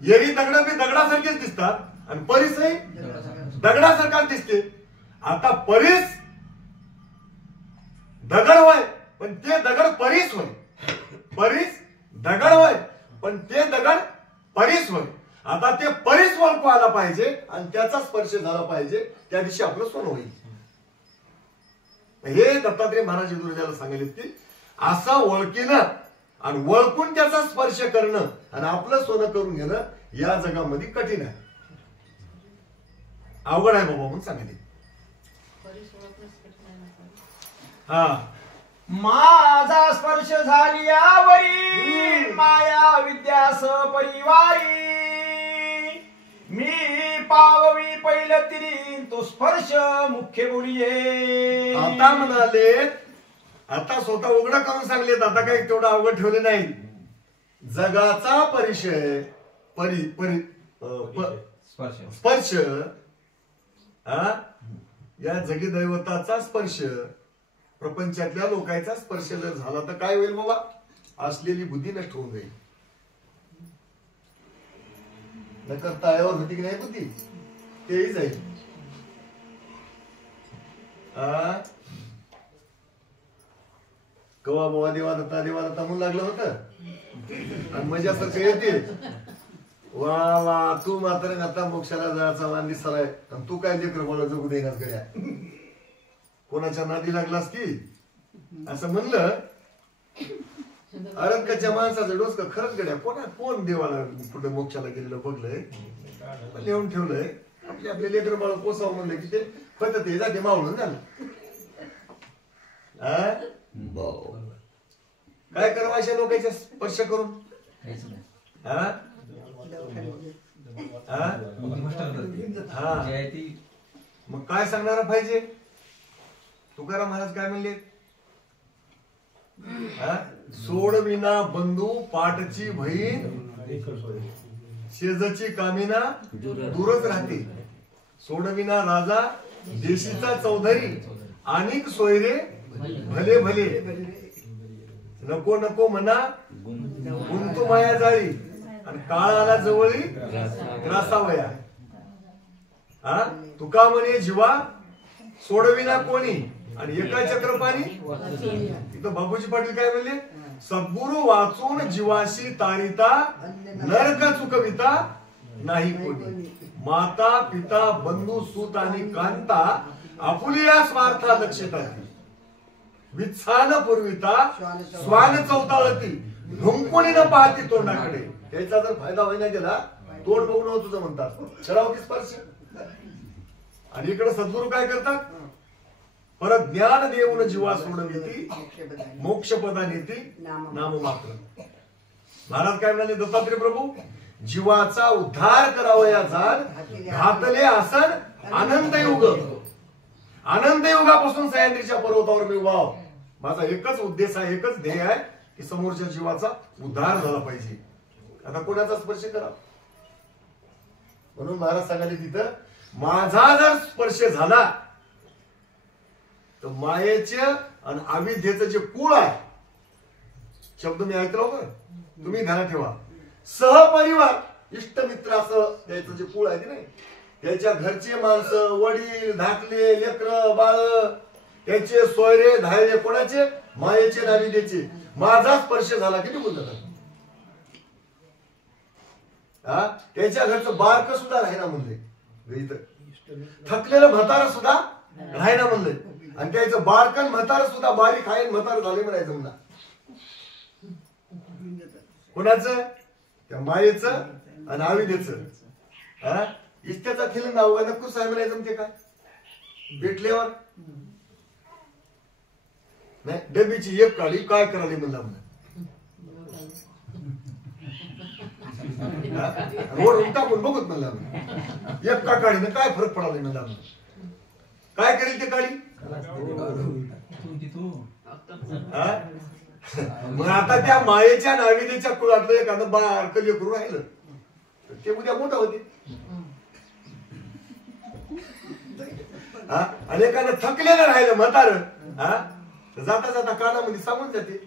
येरी दगड बी दगडासारखेच दिसतात आणि परीसही दगडासारखा दिसते. आता परीस दगड होय पण ते दगड परीस होय. परीस दगड होय पण ते दगड परीस होय. आता ते परीस ओळखू आला पाहिजे आणि त्याचा स्पर्श झाला पाहिजे त्या दिवशी आपलं सोनं होईल. हे दत्तात्रय महाराज गुरुजाला सांगितले की असं ओळखीनं आणि ओळखून त्याचा स्पर्श करणं आणि आपलं सोनं करून घेणं या जगामध्ये कठीण आहे. अवघड आहे बाबा म्हणून सांगितले. माझा स्पर्श झाली यावरी माया विद्यास परिवारी मी पाववी पहिलं तिरी तो स्पर्श मुख्य बोलिये. आता म्हणाले आता स्वतः उघडं करून सांगलेत. आता काही तेवढं अवघड ठेवले नाही. जगाचा परिचय स्पर्श या जगी दैवताचा स्पर्श प्रपंचातल्या लोकांचा स्पर्श जर झाला तर काय होईल बाबा. असलेली बुद्धी नष्ट होऊन जाईल. न करता आल्यावर होती की नाही बुद्धी तेही जाईल. कवा बाबा देवा दत्ता म्हणून लागलं होतं आणि मजासारखं येते. वा वा तू मात्र आता मोक्षाला जायचा मान दिसलाय आणि तू काय लेकर मला जगू देणार गड्या कोणाच्या नादी लागलास की असं म्हणलं. अरंकाच्या माणसाचं डोसकं खरंच गड्या कोण देवाला कुठे मोक्षाला गेलेलं बघलंय लिहून ठेवलंय की आपले लेकर बाळ पोसावं म्हणलं की ते फक्त ते जाते मावळून झालं. काय करावं अशा लोकांच्या स्पर्श करून? मग काय सांगणार पाहिजे? तुकाराम महाराज काय म्हणले? सोडविना बंधू पाठची बहीण शेजची कामिना दूरच राहते. सोडविना राजा देशीचा चौधरी अनेक सोयरे भले भले. नको नको म्हणा गुंतू माया जाळी आणि काळ आला जवळी ग्रासावया. तुका म्हणे जीवा सोडविना कोणी आणि एका चक्रपाणी. तिथं बाबूजी पाटील काय म्हणले? सद्गुरु वाचून जीवाशी तारिता नरक चुकविता नाही कोणी. माता पिता बंधू सूत आणि कांता आपुलिया स्वार्था लक्षिताती. वित्सान पूर्विता स्वान चौताळती ढुंकुणी न पाहती तोंडाकडे. त्याचा जर फायदा व्हायला गेला तोंड बघून तुझं म्हणतात छराव की स्पर्श. आणि इकडे सद्गुरु काय करतात? परत ज्ञान देऊन जीवा सोडविती मोक्ष पदा नेती नाम मात्र. महाराज काय म्हणाले दत्तात्रय प्रभू? जीवाचा उद्धार करावया जाण घातले आसन आनंद युग. आनंद युगापासून सह्याद्रीच्या पर्वतावर मी वाव. माझा एकच उद्देश आहे, एकच ध्येय आहे की समोरच्या जीवाचा उद्धार झाला पाहिजे. आता कोणाचा स्पर्श करा? म्हणून महाराज सांगाले तिथं माझा जर स्पर्श झाला तर मायेचे आणि अविद्येचं जे कुळ आहे, शब्द मी ऐकलो बरं, तुम्ही ध्यानात ठेवा. सहपरिवार इष्टमित्राचं त्याचं जे कुळ आहे की नाही, त्याच्या घरचे माणसं, वडील, धाकले, लेकर, बाळ, त्याचे सोयरे धायरे कोणाचे? मायेचे आणि अविद्येचे. माझा स्पर्श झाला की निघून जातात. त्याच्या घरचं बारक सुद्धा राहिना म्हणले. थकलेलं म्हातार सुद्धा राहिना म्हणले. आणि त्याचं बारकन म्हातार सुद्धा बारीक आहे म्हातार झाले म्हणायचं म्हणा. कोणाचं? त्या मायेचं आणि अविद्येचं. इष्टाचा खिल नाव नक्कू साहेब म्हणायचं ते काय भेटल्यावर नाही. डबीची एक काळी काय करायला म्हणला म्हणा. रोड टाकून बघत म्हणला एक का काळीनं काय फरक पडाला म्हणला. काय करेल ते काळी? मग आता त्या मायेच्या नाविदेच्या कुळातलं एखादं बारकं लेकरू राहिलं ते उद्या मोठं होते. आणि एखादं थकलेलं राहिलं म्हातार जाता जाता कानामध्ये सांगून जाते.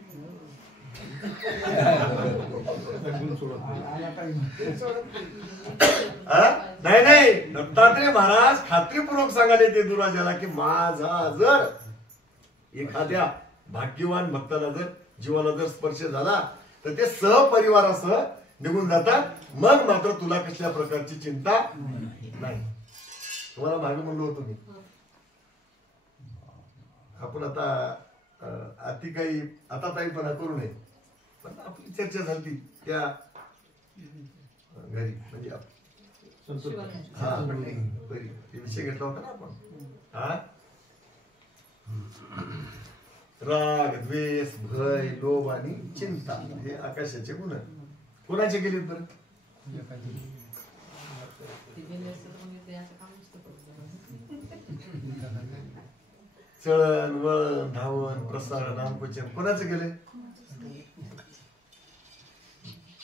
नाही नाही, दत्तात्रय महाराज खात्रीपूर्वक सांगायला ते दुराजाला की माझा जर एखाद्या भाग्यवान भक्ताला जर जीवाला जर स्पर्श झाला तर ते सहपरिवारासह निघून जातात. मग मात्र तुला कसल्या प्रकारची चिंता नाही. तुम्हाला मागे म्हणलो होतो मी, आपण आता अति काही आता ताईपणा करू नये. पण आपली चर्चा झाली त्या घरी म्हणजे हा विषय घेतला होता ना आपण. राग, द्वेष, भय, लोभ आणि चिंता हे आकाशाचे गुण कोणाचे गेलेत बरं? चळण, वळण, धावण, प्रसारण, नामकुचन कोणाचे गेले?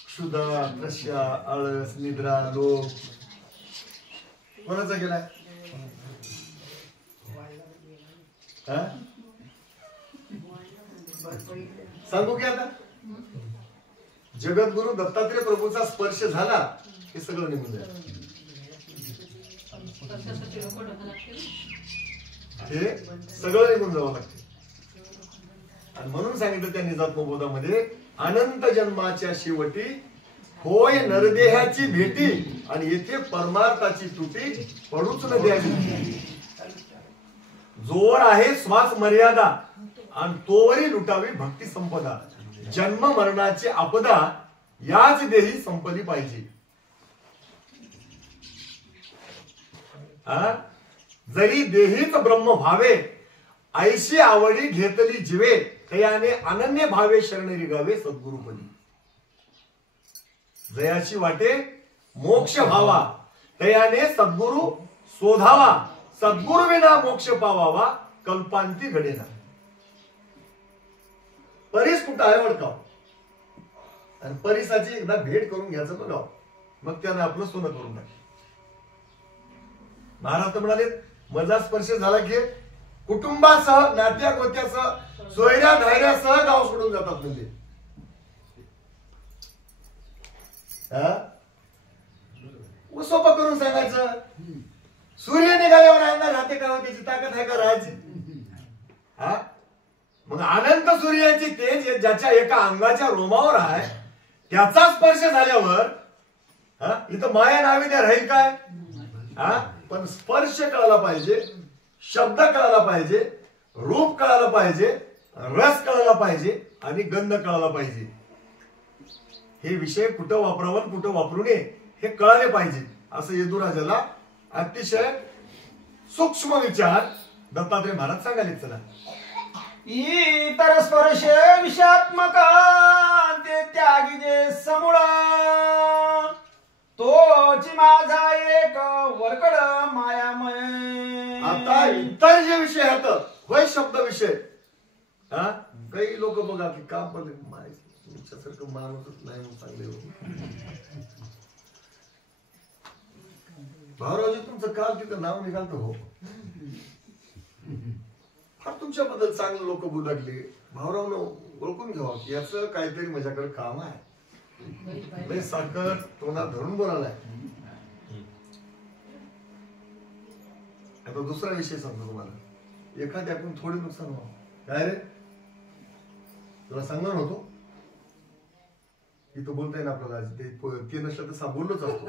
क्षुधा, तृष्णा, आळस, निद्रा, लोभ कोणाचा गेलाय? सांगू की आता जगद्गुरु दत्तात्रय प्रभूचा स्पर्श झाला हे सगळं निघून जाईल. हे सगळं निघून जावं लागते. आणि म्हणून सांगितलं त्या निजात्मबोधामध्ये अनंत जन्माच्या शेवटी होय नरदेहाची भेटी आणि येथे परमार्थाची तुटी पडूच न द्यावी. जोवर आहे श्वास मर्यादा आणि तोवरी लुटावी भक्ती संपदा. जन्म मरणाची आपदा याच देही संपली पाहिजे. हा? जरी देहीच ब्रह्म भावे ऐशी आवडी घेतली जीवे तयाने अनन्य भावे शरणरी गावे सद्गुरुपदी. जयाची वाटे मोक्ष व्हावा तयाने सद्गुरु शोधावा. सद्गुरु विना मोक्ष पावावा कल्पांती घडेना. परीस कुठं आहे ओळखाव आणि परिसाची एकदा भेट करून घ्यायचं बघाव, मग त्यानं आपलं सोनं करून टाक. महाराज तर म्हणाले मजा स्पर्श झाला की कुटुंबासह नात्या गोत्यासह सोयऱ्या धायऱ्यासह गाव सोडून जातात. म्हणजे सोपं करून सांगायचं. सूर्य निघाल्यावर अंधार राहते का? त्याची ताकद आहे का राहायची? हा, मग अनंत सूर्याची तेज ज्याच्या एका अंगाच्या रोमावर आहे त्याचा स्पर्श झाल्यावर इथं माया नावे त्या राहील काय? हा, पण स्पर्श कळायला पाहिजे, शब्द कळायला पाहिजे, रूप कळायला पाहिजे, रस कळायला पाहिजे आणि गंध कळायला पाहिजे. हे विषय कुठं वापरावं कुठं वापरू नये हे कळाले पाहिजे. असं यदुराजाला अतिशय सूक्ष्म विचार दत्तात्रय महाराज सांगायले. चला, इतर स्पर्श विषात्मक ते त्यागी जे समूळ तोची माझा एक वरकड मायामय. आता इतर जे विषय आहेत होय शब्द विषय. काही लोक बघा की का पण तुमच्यासारखं माणूसच नाही चांगले. भाऊरावजी तुमचं काल तिथं नाव निघालतं हो, फार तुमच्याबद्दल चांगले लोक बोलू लागले. भाऊरावनं ओळखून घ्यावा की याचं काहीतरी माझ्याकडे काम आहे. लय साखर तोंडात धरून बोलायलाय. आता दुसरा विषय सांगतो तुम्हाला. एखाद्याकडून थोडे नुकसान व्हावं काय रे तुला सांगणार होतो. इथं बोलता येईल आपल्याला. ते नसलं तर बोललोच असतो.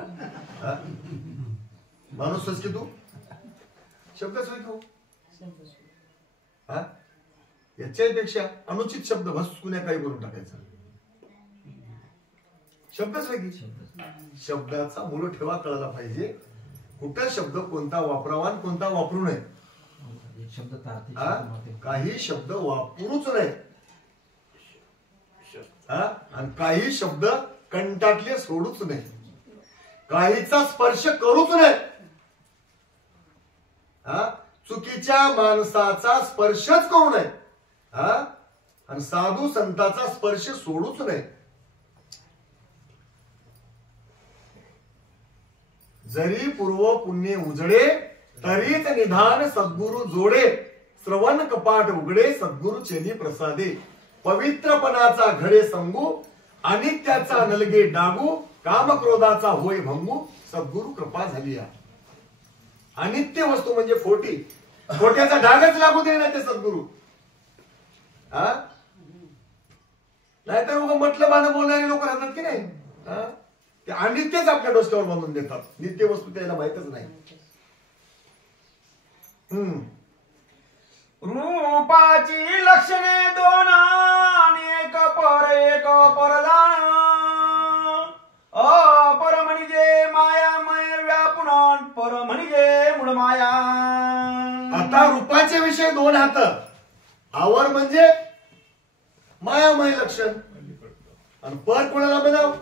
माणूसच की तू शब्दच होय तू. याच्यापेक्षा अनुचित शब्द भसकुन्या काही बोलून टाकायचा. शब्दच वेगळी. शब्दाचा मूळ ठेवा कळायला पाहिजे. कुठं शब्द कोणता वापरावा आणि कोणता वापरू नये. काही शब्द वापरूच नये आणि काही शब्द कंटातले सोडूच नये. काहीचा स्पर्श करूच नये. चुकीच्या माणसाचा स्पर्शच करू नये आणि साधू संताचा स्पर्श सोडूच नये. जरी पूर्व पुण्य उजडे तरीच निधान सद्गुरु जोडे. श्रवण कपाट उघडे सद्गुरु चेनी प्रसादे. पवित्रपणाचा घडे संगू अनित्याचा नलगे डागू. काम क्रोधाचा होय भंगू सद्गुरु कृपा झाली. अनित्य वस्तू म्हणजे खोटी. खोट्याचा डागच लागू दे ना ते सद्गुरु. नाहीतर मग म्हटलं बाण बोलणारे लोक राहतात की नाही. ते अनित्यच आपल्या डोक्यावर बांधून देतात. नित्य वस्तू त्याला माहितच नाही. रूपाची लक्षणे दोन एक परदान. अपर म्हणजे मायामय व्यापुन पर म्हणजे मूळ माया. आता रूपाचे विषय दोन हात. आवर म्हणजे मायामय लक्षण आणि पर कोणाला बनाव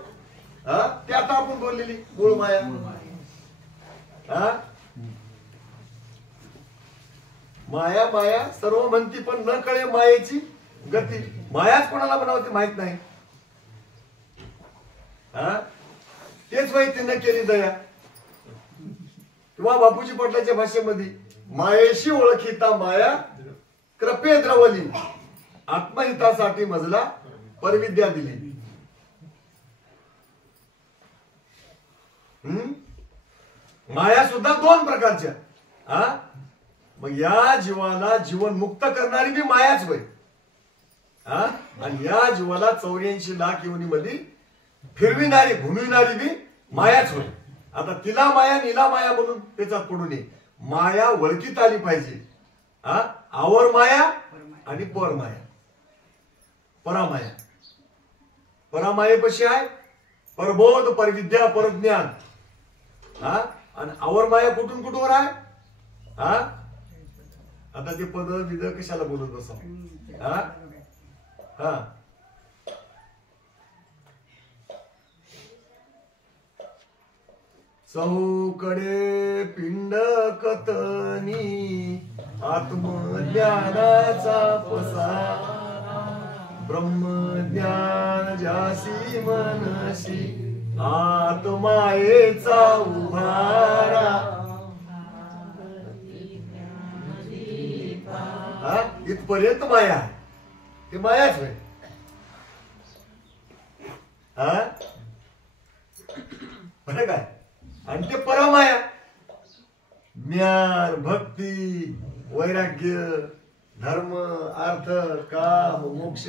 ते आता आपण बोललेली मूळ माया. माया माया सर्व म्हणती पण न कळे मायेची गती. मायाच कोणाला बनावती माहित नाही. तेच माहिती न केली दया. किंवा बापूजी पटलाच्या भाषेमध्ये मायेशी ओळखीता माया कृपे द्रवली. आत्महितासाठी मजला परविद्या दिली. माया सुद्धा दोन प्रकारच्या. मग या जीवाला जीवन मुक्त करणारी बी मायाच होय. आणि या जीवाला 84 लाख योनीमध्ये फिरविणारी घुमविणारी बी मायाच होय. आता तिला माया नीला माया म्हणून त्याचा पडू नये. माया ओळखीत आली पाहिजे. आवर माया आणि पर माया. परामाया. परामायेपाशी आहे परबोध परविद्या परज्ञान. आणि आवर माया कुठून कुठवर आहे हा आता ते पद विद कशाला बोलत बसा हा हा चौकडे पिंड कतनी आत्मज्ञानाचा पसारा ब्रह्मज्ञान जासी मनसी आत्मायेचा उभारा हा इथपर्यंत माया आहे ते मायाच होय हा बरं काय आणि ते परमाया ज्ञान भक्ती वैराग्य धर्म अर्थ काम मोक्ष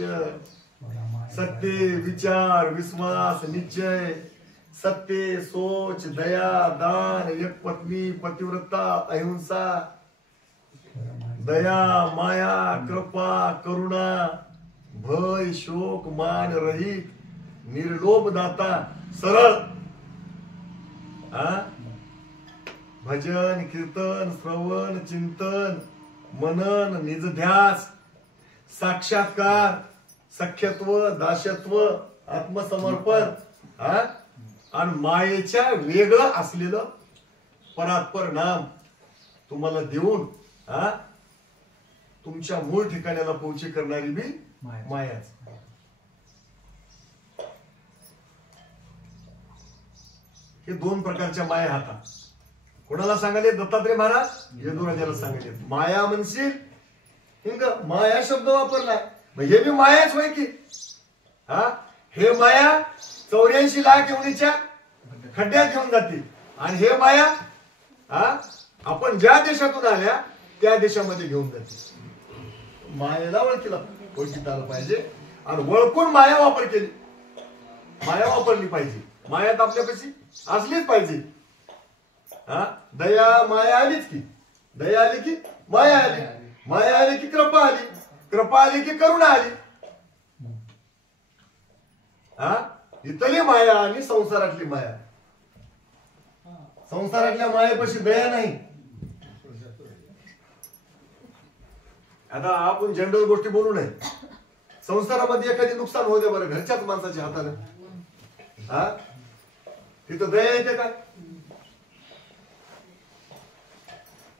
सत्य विचार विश्वास निश्चय सत्य सोच दया दान एक पत्नी पतिव्रता अहिंसा दया माया कृपा करुणा भय शोक मान रहित निर्लोभ दाता सरळ भजन कीर्तन श्रवण चिंतन मनन निजध्यास साक्षात्कार सख्यत्व दास्यत्व आत्मसमर्पण आणि मायेच्या वेगळं असलेलं परात्पर नाम तुम्हाला देऊन तुमच्या मूळ ठिकाणाला पोहोची करणारी बी मायाच हे दोन प्रकारच्या माया हातात कोणाला सांगाले दत्तात्रय महाराज यदुराजाला सांगाले माया म्हणशील हिंग माया शब्द वापरलाय हे बी मायाच होय की हे माया 84 लाख योनीच्या खड्ड्यात घेऊन जातील आणि हे माया आपण ज्या देशातून आल्या त्या देशामध्ये घेऊन जाते मायेला ओळखीता आलं पाहिजे आणि ओळखून माया वापर केली माया वापरली पाहिजे मायात आपल्यापाशी असलीच पाहिजे दया माया आलीच की दया आली की माया आली माया आली की कृपा आली कृपा आली की करुणा आली इथली माया आणि संसारातली माया संसारातल्या मायेपाशी दया नाही आता आपण जनरल गोष्टी बोलू नये संसारामध्ये एखादी नुकसान होऊ दे बरं घरच्याच माणसाच्या हाताने तिथं दया येते का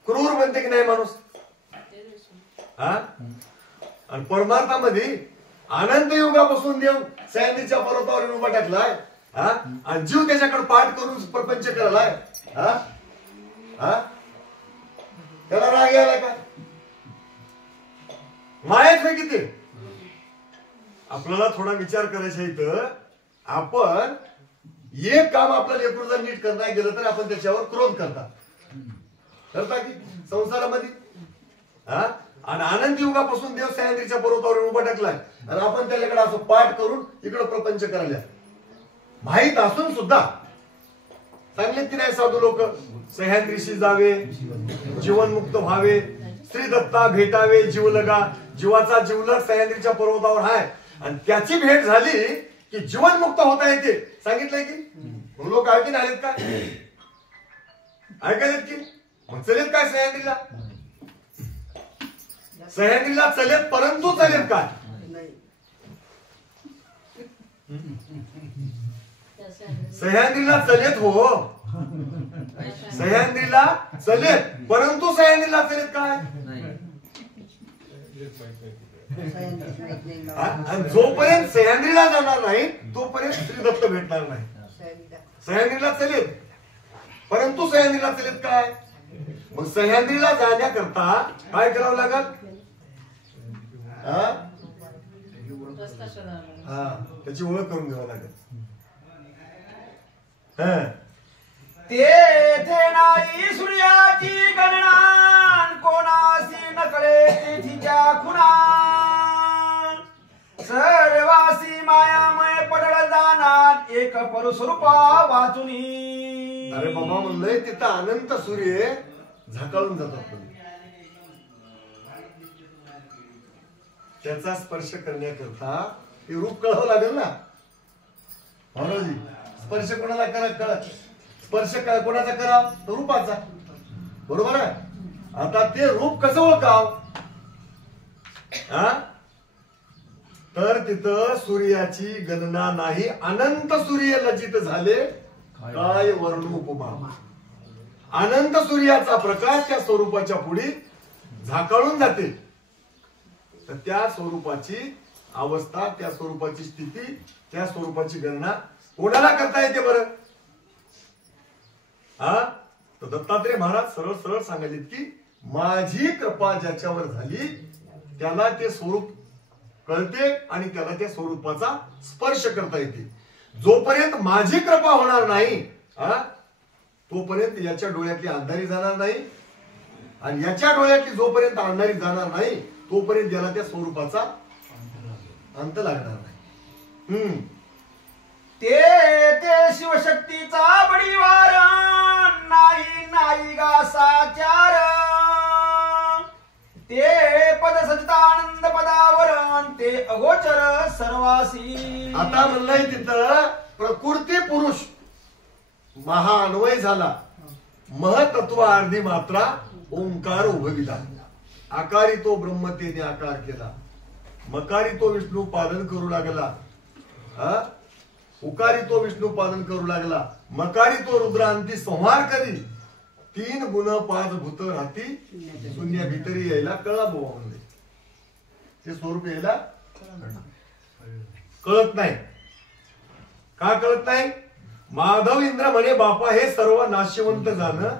क्रूर म्हणते की नाही माणूस आणि परमार्थामध्ये अनंत युगापासून देव सह्याद्रीच्या पर्वतावर उभा टाकलाय आणि जीव त्याच्याकडे पाठ करून प्रपंच करायलाय त्याला राग यायला का मायाच आहे किती आपल्याला थोडा विचार करायचा इथं आपण एक काम आपल्याला लेकरू जर नीट करता गेलं तर आपण त्याच्यावर क्रोध करता की संसारामध्ये आणि आनंद युगापासून देव सह्याद्रीच्या पर्वतावर उभा टाकलाय आणि आपण त्याच्याकडे असं पाठ करून इकडं प्रपंच करायला माहित असून सुद्धा सांगलेत की नाही साधू लोक सह्याद्रीशी जावे जीवनमुक्त व्हावे श्री दत्ता भेटावे जीवलगा जीवाचा जीवलग सह्याद्रीच्या पर्वतावर आहे आणि त्याची भेट झाली की जीवनमुक्त होता येते सांगितलंय की लोक ऐकून आलेत का ऐकायलेत की मग चलेत काय सह्याद्रीला सह्याद्रीला चलेत परंतु चलेत काय सह्याद्रीला चलेत हो सह्याद्रीला चलेत परंतु सह्याद्रीला चलेत काय आणि जोपर्यंत सह्याद्रीला जाणार नाही तोपर्यंत श्रीदत्त भेटणार नाही सह्याद्रीला चलेत परंतु सह्याद्रीला चलेत काय मग सह्याद्रीला जाण्याकरता काय करावं लागत त्याची ओळख करून घ्यावं लागत तेथे नाही सूर्याची गणना कोणासी नकळे तिथीच्या खुणा सर्वासी मायामय पडळ जाणार एक परस्वरूपा वाचुनी अरे बाबा म्हणलंय तिथं अनंत सूर्य झाकाळून जातात त्याचा स्पर्श करण्याकरता ते रूप कळावं लागेल ना महाराजी स्पर्श कोणाला करा स्पर्श कोणाचा करा रूपाचा बरोबर आहे आता ते रूप कसं ओळखाव? तर तिथं सूर्याची गणना नाही, अनंत सूर्य लज्जित झाले काय वर्णू उपमा. अनंत सूर्याचा प्रकाश त्या स्वरूपाच्या पुढे झाकाळून जाते. तर त्या स्वरूपाची अवस्था, त्या स्वरूपाची स्थिती, त्या स्वरूपाची गणना कोणाला करता येते बरं? तर दत्तात्रय महाराज सरळ सरळ सांगायचे की माझी कृपा ज्याच्यावर झाली त्याला ते स्वरूप कळते आणि त्याला त्या स्वरूपाचा स्पर्श करता येते. जोपर्यंत माझी कृपा होणार नाही तोपर्यंत याच्या डोळ्यातली अंधारी जाणार नाही, आणि याच्या डोळ्यातली जोपर्यंत अंधारी जाणार नाही तोपर्यंत याला त्या स्वरूपाचा अंत लागणार नाही. ते शिवशक्तीचा बडीवार नाही नाही गा साचार. ते पद सचितानंद पदावर ते अगोचर सर्वासी. आता म्हणलंय तिथं प्रकृती पुरुष महाअन्वय झाला, महतत्व अर्धी मात्रा ओंकार उभविला. आकारी तो ब्रह्मतेने आकार केला, मकारी तो विष्णू पालन करू लागला, उकारी तो विष्णू पालन करू लागला, मकारी तो रुद्रांती संहार करी. 3 गुण 5 भूत राहती शून्य भीतरी यायला कळा बोवा म्हणजे ते स्वरूप यायला कळत नाही. का कळत नाही? माधव इंद्र म्हणे बापा हे सर्व नाशिवंत जाणं,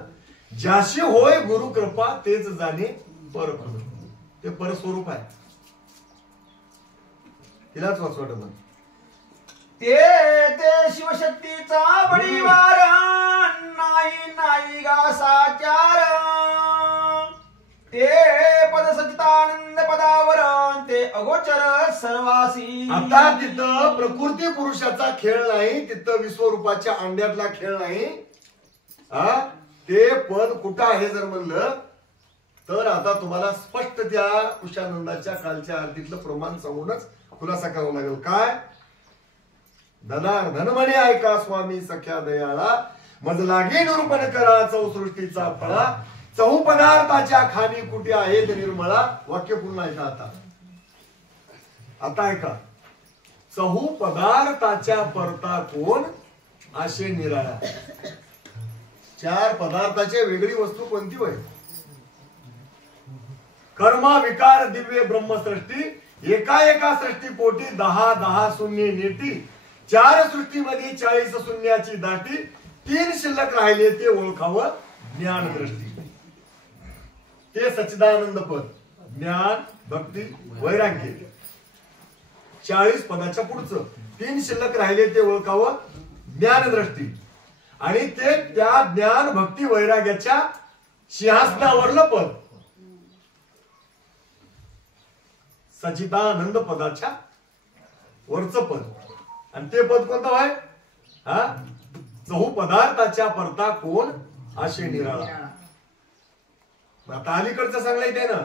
ज्याशी होय गुरु कृपा तेच जाणे परपद. ते परस्वरूप आहे, तिलाच वाचवाट म्हण. ते शिवशक्तीचा बडीवार नाही नाही गा साचार. ते पद सचितानंद पदावर ते अगोचर सर्वासी. आता तिथं प्रकृती पुरुषाचा खेळ नाही, तिथं विश्वरूपाच्या अंड्यातला खेळ नाही. ते पद कुठं आहे जर म्हणलं तर आता तुम्हाला स्पष्ट त्या कुशानंदाच्या कालच्या आरतीतलं प्रमाण सांगूनच खुलासा करावा लागेल. काय? धनार्धन म्हणे ऐका स्वामी सख्या दयाळा, मज लागे निरूपण करा चौसृष्टीचा फळा. चहू पदार्थाच्या खाणी कुठे आहेत निर्मळा. वाक्य पूर्ण ऐका आता ऐका. चहू पदार्थाच्या परता कोण असे निराळा. 4 पदार्थाचे वेगळी वस्तू कोणती होय? कर्म विकार दिव्य ब्रह्मसृष्टी. एका एका सृष्टी पोटी 10 शून्य नेटी. 4 सृष्टीमध्ये 40 शून्याची दाटी. 3 शिल्लक राहिले ते ओळखावं ज्ञान दृष्टी. ते सच्चिदानंद पद, ज्ञान भक्ती वैराग्य. 40 पदाच्या पुढचं 3 शिल्लक राहिले ते ओळखावं ज्ञान दृष्टी. आणि ते त्या ज्ञान भक्ती वैराग्याच्या सिंहासनावरलं पद सच्चिदानंद पदाच्या वरचं पद. आणि ते पद कोणतं आहे? चहू पदार्थाच्या परता कोण असे निराळा. आता अलीकडचं सांगलंय ते ना,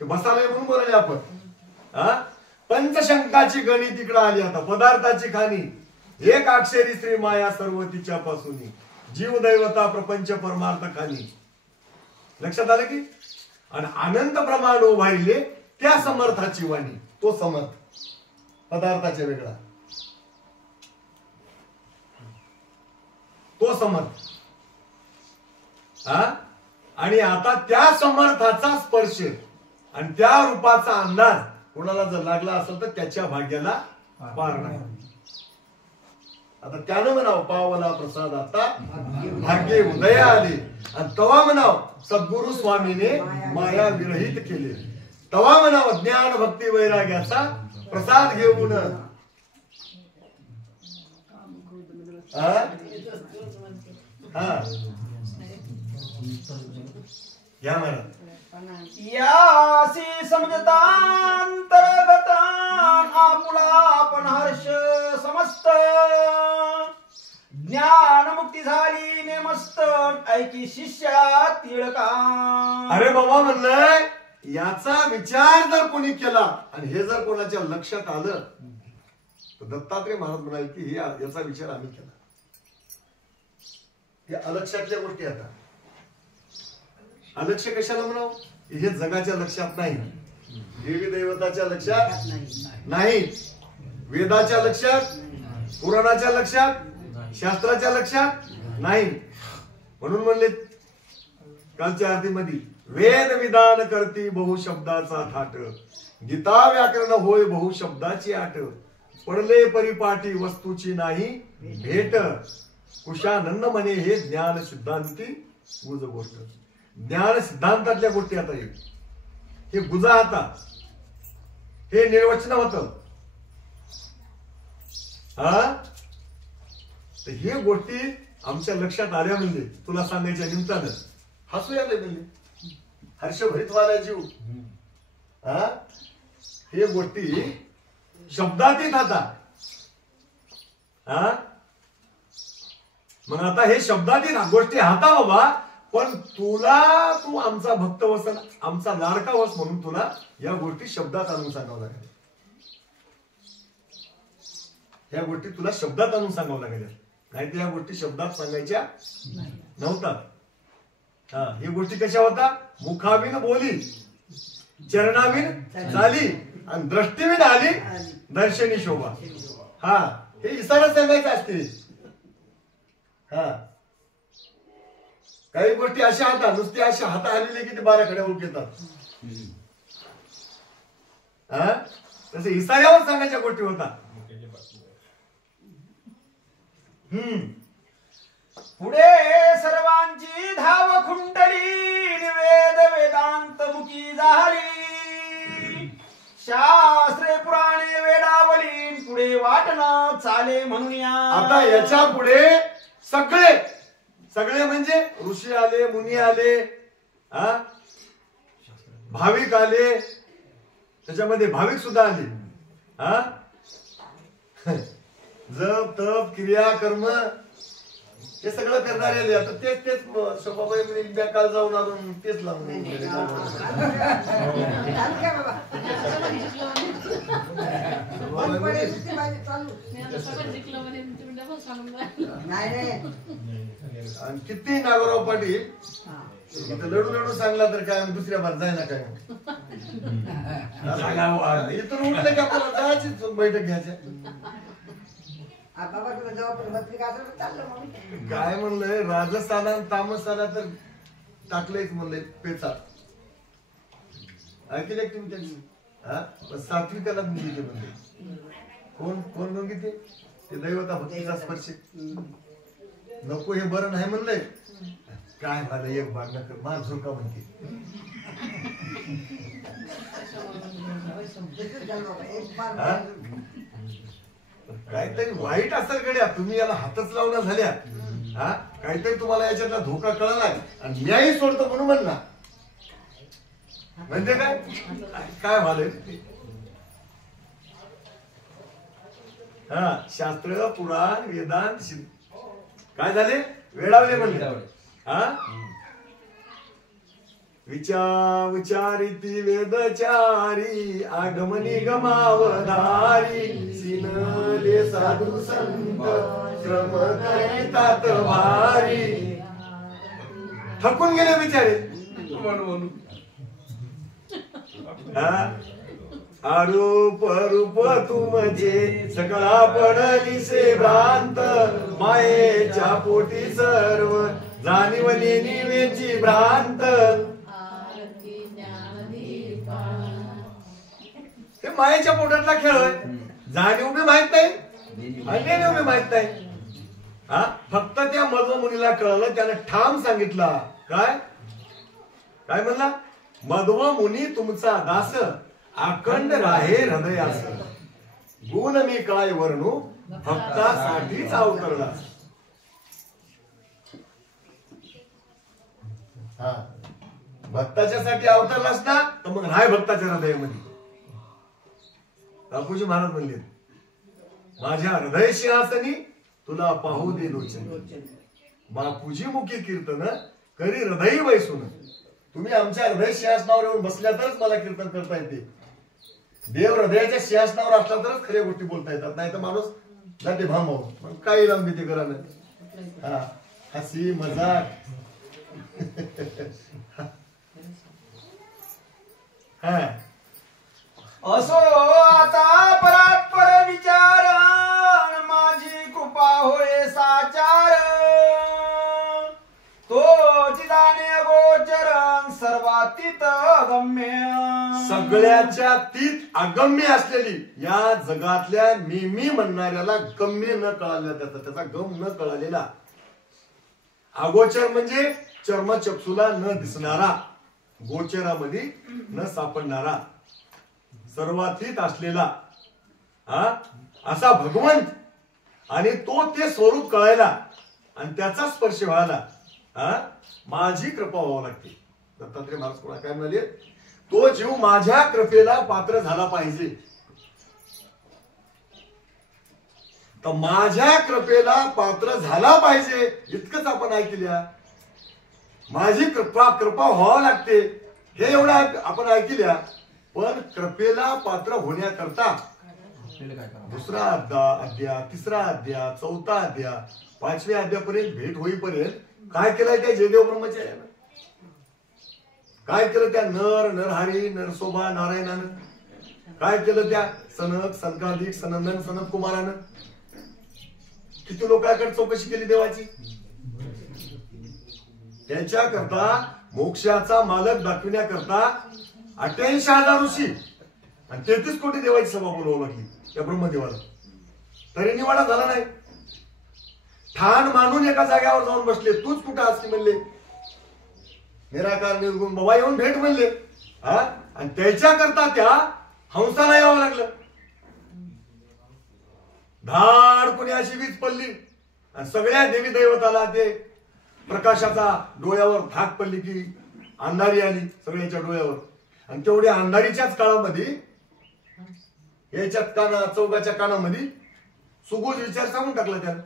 ते बसालय म्हणून बोलायला आपण. पंचशंकाची गणी तिकडं आली. आता पदार्थाची खाणी एक अक्षरी श्री माया सर्व तिच्यापासून. जीव दैवता प्रपंच परमार्थ खाणी. लक्षात आलं की? आणि अनंत प्रमाण उभारले त्या समर्थाची वाणी. तो समर्थ पदार्थाच्या वेगळा, तो समर्थ. आणि आता त्या समर्थाचा स्पर्श आणि त्या रूपाचा अंदाज कोणाला जर लागला असेल तर त्याच्या भाग्याला पार नाही. आता त्यानं म्हणाव पावला प्रसाद आता भाग्य उदया आले. आणि तवा म्हणाव सद्गुरु स्वामीने माया विरहित केले. तवा म्हणाव ज्ञान भक्ती वैराग्याचा प्रसाद घेऊन. या महाराज यासी समजतांतर्गत आपुला पण हर्ष समस्त. ज्ञान मुक्ती झाली नेमस्त ऐकी शिष्या तिळका. अरे बाबा म्हणलंय याचा विचार जर कोणी केला आणि हे जर कोणाच्या लक्षात आलं तर दत्तात्रय महाराज म्हणाले की याचा विचार आम्ही केला. हे अलक्षातल्या गोष्टी आता अलक्ष कशाला म्हणावं? हे जगाच्या लक्षात नाही, देवी दैवताच्या लक्षात नाही, वेदाच्या लक्षात, पुराणाच्या लक्षात, शास्त्राच्या लक्षात नाही. म्हणून म्हणले कालच्या आरतीमध्ये, वेद विधान करती बहुशब्दाचा थाट, गीता व्याकरण होय बहुशब्दाची आट, पडले परिपाठी वस्तूची नाही भेट, कुशानंद म्हणे हे ज्ञान सिद्धांती गुज गोष्ट. ज्ञान सिद्धांतातल्या गोष्टी आता हे गुजा आता हे निर्वचन होत. हे गोष्टी आमच्या लक्षात आल्या म्हणजे तुला सांगायच्या निमित्तानं हसू आले म्हणजे हर्षभरीत वाला जीव. हे गोष्टी शब्दातीत आता. मग आता हे शब्दातीत गोष्टी हाता बाबा, पण तुला तू आमचा भक्त वसन, आमचा लाडका वस म्हणून तुला या गोष्टी शब्दात आणून सांगावं लागेल. या गोष्टी तुला शब्दात आणून सांगावं लागेल, नाही तर या गोष्टी शब्दात सांगायच्या नव्हतात. ही गोष्टी कशा होता? मुखाविन बोली, चरणाविन झाली आणि दृष्टीविन आली दर्शनी शोभा. हे इशारा सांगायचे असते. काही गोष्टी अशा हातात, नुसते अशा हाता आलेले की ते 12 कडे ओळखतात. तसे इशाऱ्यावर सांगायच्या गोष्टी होता. पुढे सर्वांची धाव खुंटली, वेद वेदांत मुखी झाली, शास्त्रे पुराणे वेदावली, पुढे वाटणं चाले म्हणून. आता याच्या पुढे सगळे सगळे म्हणजे ऋषी आले, मुनी आले, भाविक आले, त्याच्यामध्ये भाविक सुद्धा आले. जप तप क्रिया कर्म हे सगळं करणारे आले. आता तेच तेच शोभाबाई म्हणजे बेकाळ जाऊन आणून तेच लावून आणि किती नागोराव पाटील इथं लढू लढू सांगला तर काय दुसऱ्या बार जाय ना काय इथून उठले की आपल्याला जायची बैठक घ्यायच्या. काय म्हणलंय राजस्थाना तामसाला तर टाकलेच म्हणलंय पेचा. ऐकले तुम्ही त्यांनी? सात्विकाला मुंगी म्हणले. कोण कोण मुंगी ते दैवता भक्तीचा स्पर्श नको, हे बरं नाही म्हणलंय. काय मला एक बाग नका मान झोका म्हणते. काहीतरी वाईट असेल गड्या, तुम्ही याला हातच लावणं झाल्या. काहीतरी तुम्हाला याच्यातला धोका कळला आणि न्यायही सोडतो म्हणून म्हणला म्हणजे काय काय झालंय? शास्त्र पुराण वेदांत काय झाले? वेडावले म्हणले. विचारिती वेदचारी आगमनी गमावधारी सिनले साधू संत श्रम करितात भारी. थकून गेले बिचारे. आरूप रूप तुमचे सकळा पडली से भ्रांत मायेच्या पोटी सर्व जाणीवली निवेची भ्रांत. हे मायेच्या पोटातला खेळ आहे. जाणीव बी माहित नाही आणि नेणीव बी माहित नाही. फक्त त्या मध्व मुनीला कळलं, त्यानं ठाम सांगितला. काय काय म्हणला? मध्व मुनी तुमचा दास अखंड राहे हृदयास गुण मी काय वर्णू भक्तासाठीच अवतरला. भक्ताच्या साठी अवतरलास ना तर मग राय भक्ताच्या हृदयामध्ये. बापूजी महाराज म्हणले, माझ्या हृदय सिंहासनी तुला पाहू दे लोचन, बापूजी मुखी कीर्तन करी हृदय बैसून. तुम्ही आमच्या हृदय सिंहासनावर येऊन बसल्या तरच मला कीर्तन करता येते. देव हृदयाच्या सिंहासनावर असला तरच खऱ्या गोष्टी बोलता येतात, नाही तर माणूस जाते भांबाव काही लांबी ते करा ना. हसी मजाक हा असो आता परात्पर विचारण माझी कृपा होय साचार तो चिदाने गोचरण सर्वातीत गम्य सगळ्याच्या तीत अगम्य असलेली या जगातल्या मी म्हणणाऱ्याला गम्य न कळालेला त्याचा गम न कळालेला अगोचर म्हणजे चर्मचक्षुला न दिसणारा गोचरामध्ये न सापडणारा सर्वातीत असलेला असा भगवंत आणि तो ते स्वरूप कळायला आणि त्याचा स्पर्श व्हायला माझी कृपा व्हावं लागते. दत्तात्रय महाराज कोणा काय म्हणाले तो जीव माझ्या कृपेला पात्र झाला पाहिजे. तर माझ्या कृपेला पात्र झाला पाहिजे इतकंच आपण ऐकल्या. माझी कृपा व्हावं लागते हे एवढं आपण ऐकल्या. पण कृपेला पात्र होण्याकरता दुसरा अध्याय तिसरा अध्याय चौथा अध्याय 5व्या अध्यायापर्यंत भेट होईपर्यंत काय केलंय त्या जयदेव ब्रह्मचार्यानं? काय केलं त्या नरहरी नरसोबा नारायणानं? काय केलं त्या सनक सनकादिक सनंदन सनत कुमारानं? किती लोकांकडे चौकशी केली देवाची? त्याच्याकरता मोक्षाचा मालक दाखविण्याकरता 88,000 ऋषी आणि 33 कोटी देवाची सभा बोलवावं लागली त्या ब्रह्मदेवाला. तरी निवाडा झाला नाही. ठाण मानून एका जाग्यावर जाऊन बसले. तूच कुठं असते म्हणले. निराकार निर्गुण बाबा येऊन भेट म्हणले. आणि त्याच्याकरता त्या हंसाला यावं लागलं. धाड कोणी अशी वीज पडली आणि सगळ्या देवी दैवताला ते प्रकाशाचा डोळ्यावर धाक पडली की अंधारी आली सगळ्याच्या डोळ्यावर. आणि तेवढ्या अंधारीच्याच काळामध्ये याच्यात चौकाच्या कानामध्ये सुगोज विचार सांगून टाकला त्यानं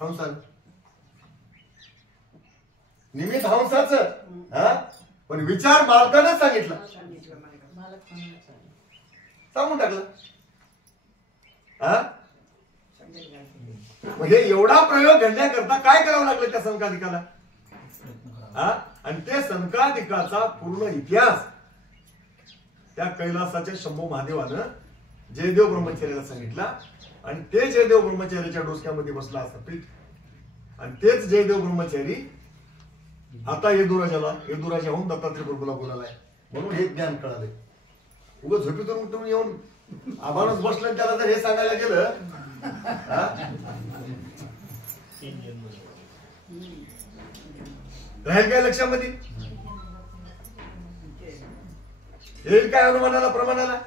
हंसानं. निमित्त हंसाचं पण विचार मालकानं सांगितला सांगून टाकलं. म्हणजे एवढा प्रयोग घडण्याकरता काय करावं लागलं त्या संकादिकाला? आणि ते संकादिकाचा पूर्ण इतिहास त्या कैलासाच्या शंभू महादेवानं जयदेव ब्रह्मचार्याला सांगितला. आणि ते जयदेव ब्रह्मचार्याच्या डोसक्यामध्ये बसला असा पीठ. आणि तेच जयदेव ब्रह्मचारी आता येदुराजा होऊन दत्तात्रय प्रभूला बोलायलाय. म्हणून हे ज्ञान कळालंय. उगाच झोपेतून उठून येऊन आभारच बसलं त्याला जर हे सांगायला गेलं राहील काय लक्षामध्ये? येईल काय अनुमानाला प्रमाणाला?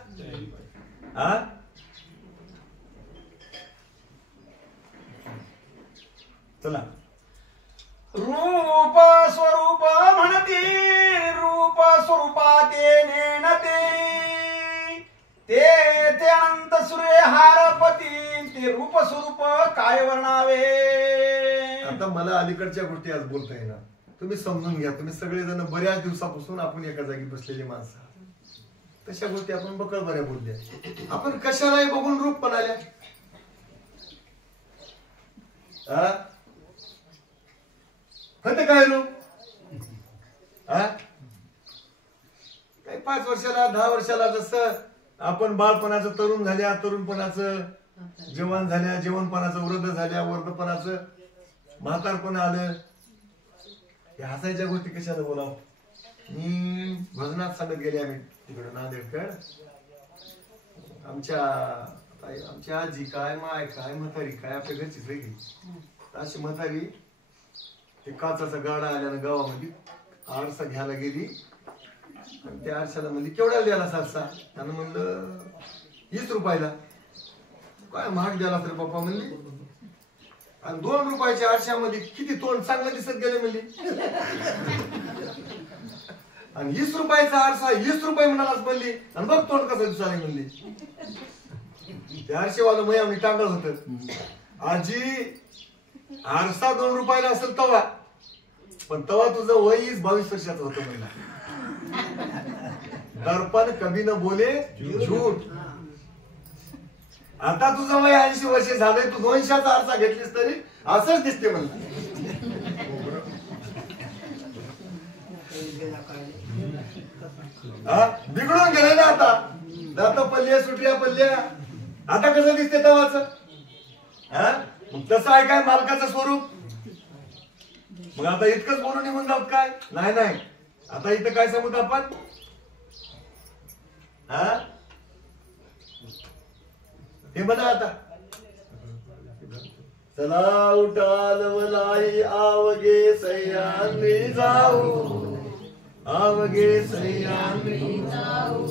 चला रूप स्वरूप म्हणती रूप स्वरूपाते नेणते ते अनंत सूर्य हारपती ते रूप स्वरूप काय वर्णावे. आता मला अलीकडच्या गोष्टी आज बोलता येणार. तुम्ही समजून घ्या. तुम्ही सगळेजण बऱ्याच दिवसापासून आपण एका जागी बसलेली माणसं. तशा गोष्टी आपण बकळ बऱ्या बोलल्या. आपण कशालाही बघून रूप पण आल्या. होते काय रूप? काही 5 वर्षाला 10 वर्षाला जसं आपण बाळपणाचं तरुण झाल्या तरुणपणाचं जवान झाल्या जवानपणाचं वृद्ध झाल्या वृद्धपणाचं म्हातारपण आलं. या हसायच्या गोष्टी कशाला बोलावं? मी भजनात सांगत गेले आम्ही तिकडे नांदेडकडे. आमची आजी काय माय काय म्हातारी काय आपल्या घरचीच वेगळी. अशी म्हातारी ते काचाचा गाडा आल्यानं गावामध्ये आरसा घ्यायला गेली. आणि त्या आरशाला म्हणली केवढ्या द्याला सारसा? त्यानं म्हणलं 20 रुपयाला. काय महाग द्याला तर पप्पा म्हणली. आणि 2 रुपयाच्या आरशामध्ये किती तोंड चांगलं दिसत गेले म्हणली. आणि 20 रुपयाचा आरसा 20 रुपये म्हणालाच म्हणली. आणि बघ तोंड कसं दिसायला म्हणली. त्या आरशेवालं मग टांगल होत. आजी आरसा 2 रुपयाला असेल तवा पण तवा तुझं वय 22 वर्षाचं होतं म्हणला. दर्पण कभी न बोले झूठ. आता तुझं वय 80 वर्ष झालंय. तू 200चा आरसा घेतलीस तरी असंच दिसते म्हणला. बिघडून गेले ना आता. आता पल्ल्या सुटल्या पल्ल्या. आता कसं दिसते तवाच? मग तसं आहे काय मालकाचं स्वरूप? मग आता इतकंच बोलून निघून जात काय? नाही नाही. आता इथं काय सांगू आपण? हे बघा आता. चला उठाल वलाई आवगे सह्याद्री जाऊ, आवगे सह्याद्री जाऊ,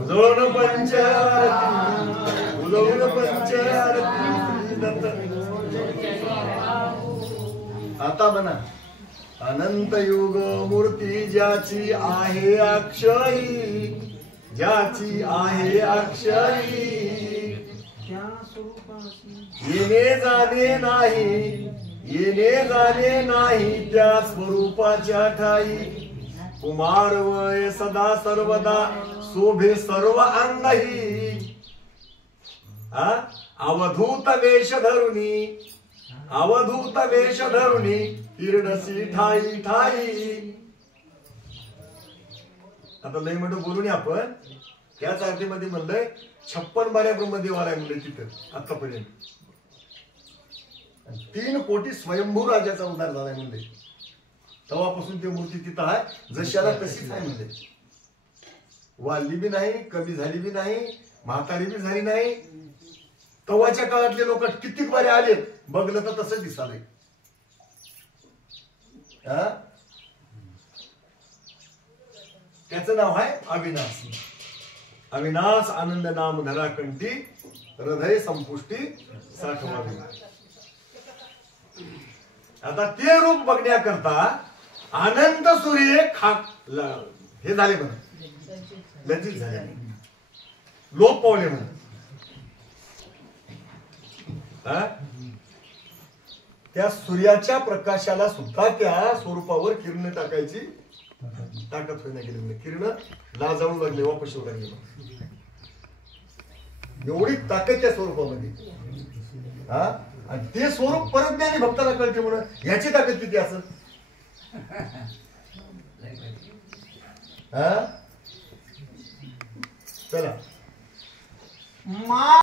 उजळून पंचारती, उजळून पंचारती दत्त. आता म्हणा, अनंत युग मूर्ती ज्याची आहे अक्षयी, ज्याची आहे अक्षयी, येणे जाणे नाही, येणे जाणे नाही त्या स्वरूपाच्या ठाई. कुमार वय सदा सर्वदा शोभे सर्व अंगही. अवधूत वेश धरुणी, अवधूत वेश धरुणी किरणसी ठाई ठाई. आता लय म्हणतो बोलून आपण त्याच अर्थीमध्ये म्हणलंय 56 बाऱ्या ब्रह्मदेवालय म्हणले तिथं आतापर्यंत. 3 कोटी स्वयंभू राजाचा उद्धार झालाय म्हणले. तेव्हापासून ती मूर्ती तिथं आहे जशाला तशीच आहे म्हणले. वाढली बी नाही, कमी झाली बी नाही, म्हातारी बी झाली नाही. तेव्हाच्या काळातले लोक किती बारे आले बघलं तर तसंच दिसालय. त्याचं नाव आहे अविनाश. अविनाश आनंद नाम धरा कंठी, हृदय संपुष्टी साठवावी. आता ते रूप बघण्याकरता अनंत सूर्य हे झाले म्हणून लज्जित झाले, लोप पावले म्हणून. त्या सूर्याच्या प्रकाशाला सुद्धा त्या स्वरूपावर किरण टाकायची ताकद होईना गेली. किरण लाजाळू लागले, वापस येऊ लागले. एवढी ताकद त्या स्वरूपामध्ये. आणि ते स्वरूप परत नाही भक्ताला कळते म्हणून याची ताकद किती असं. चला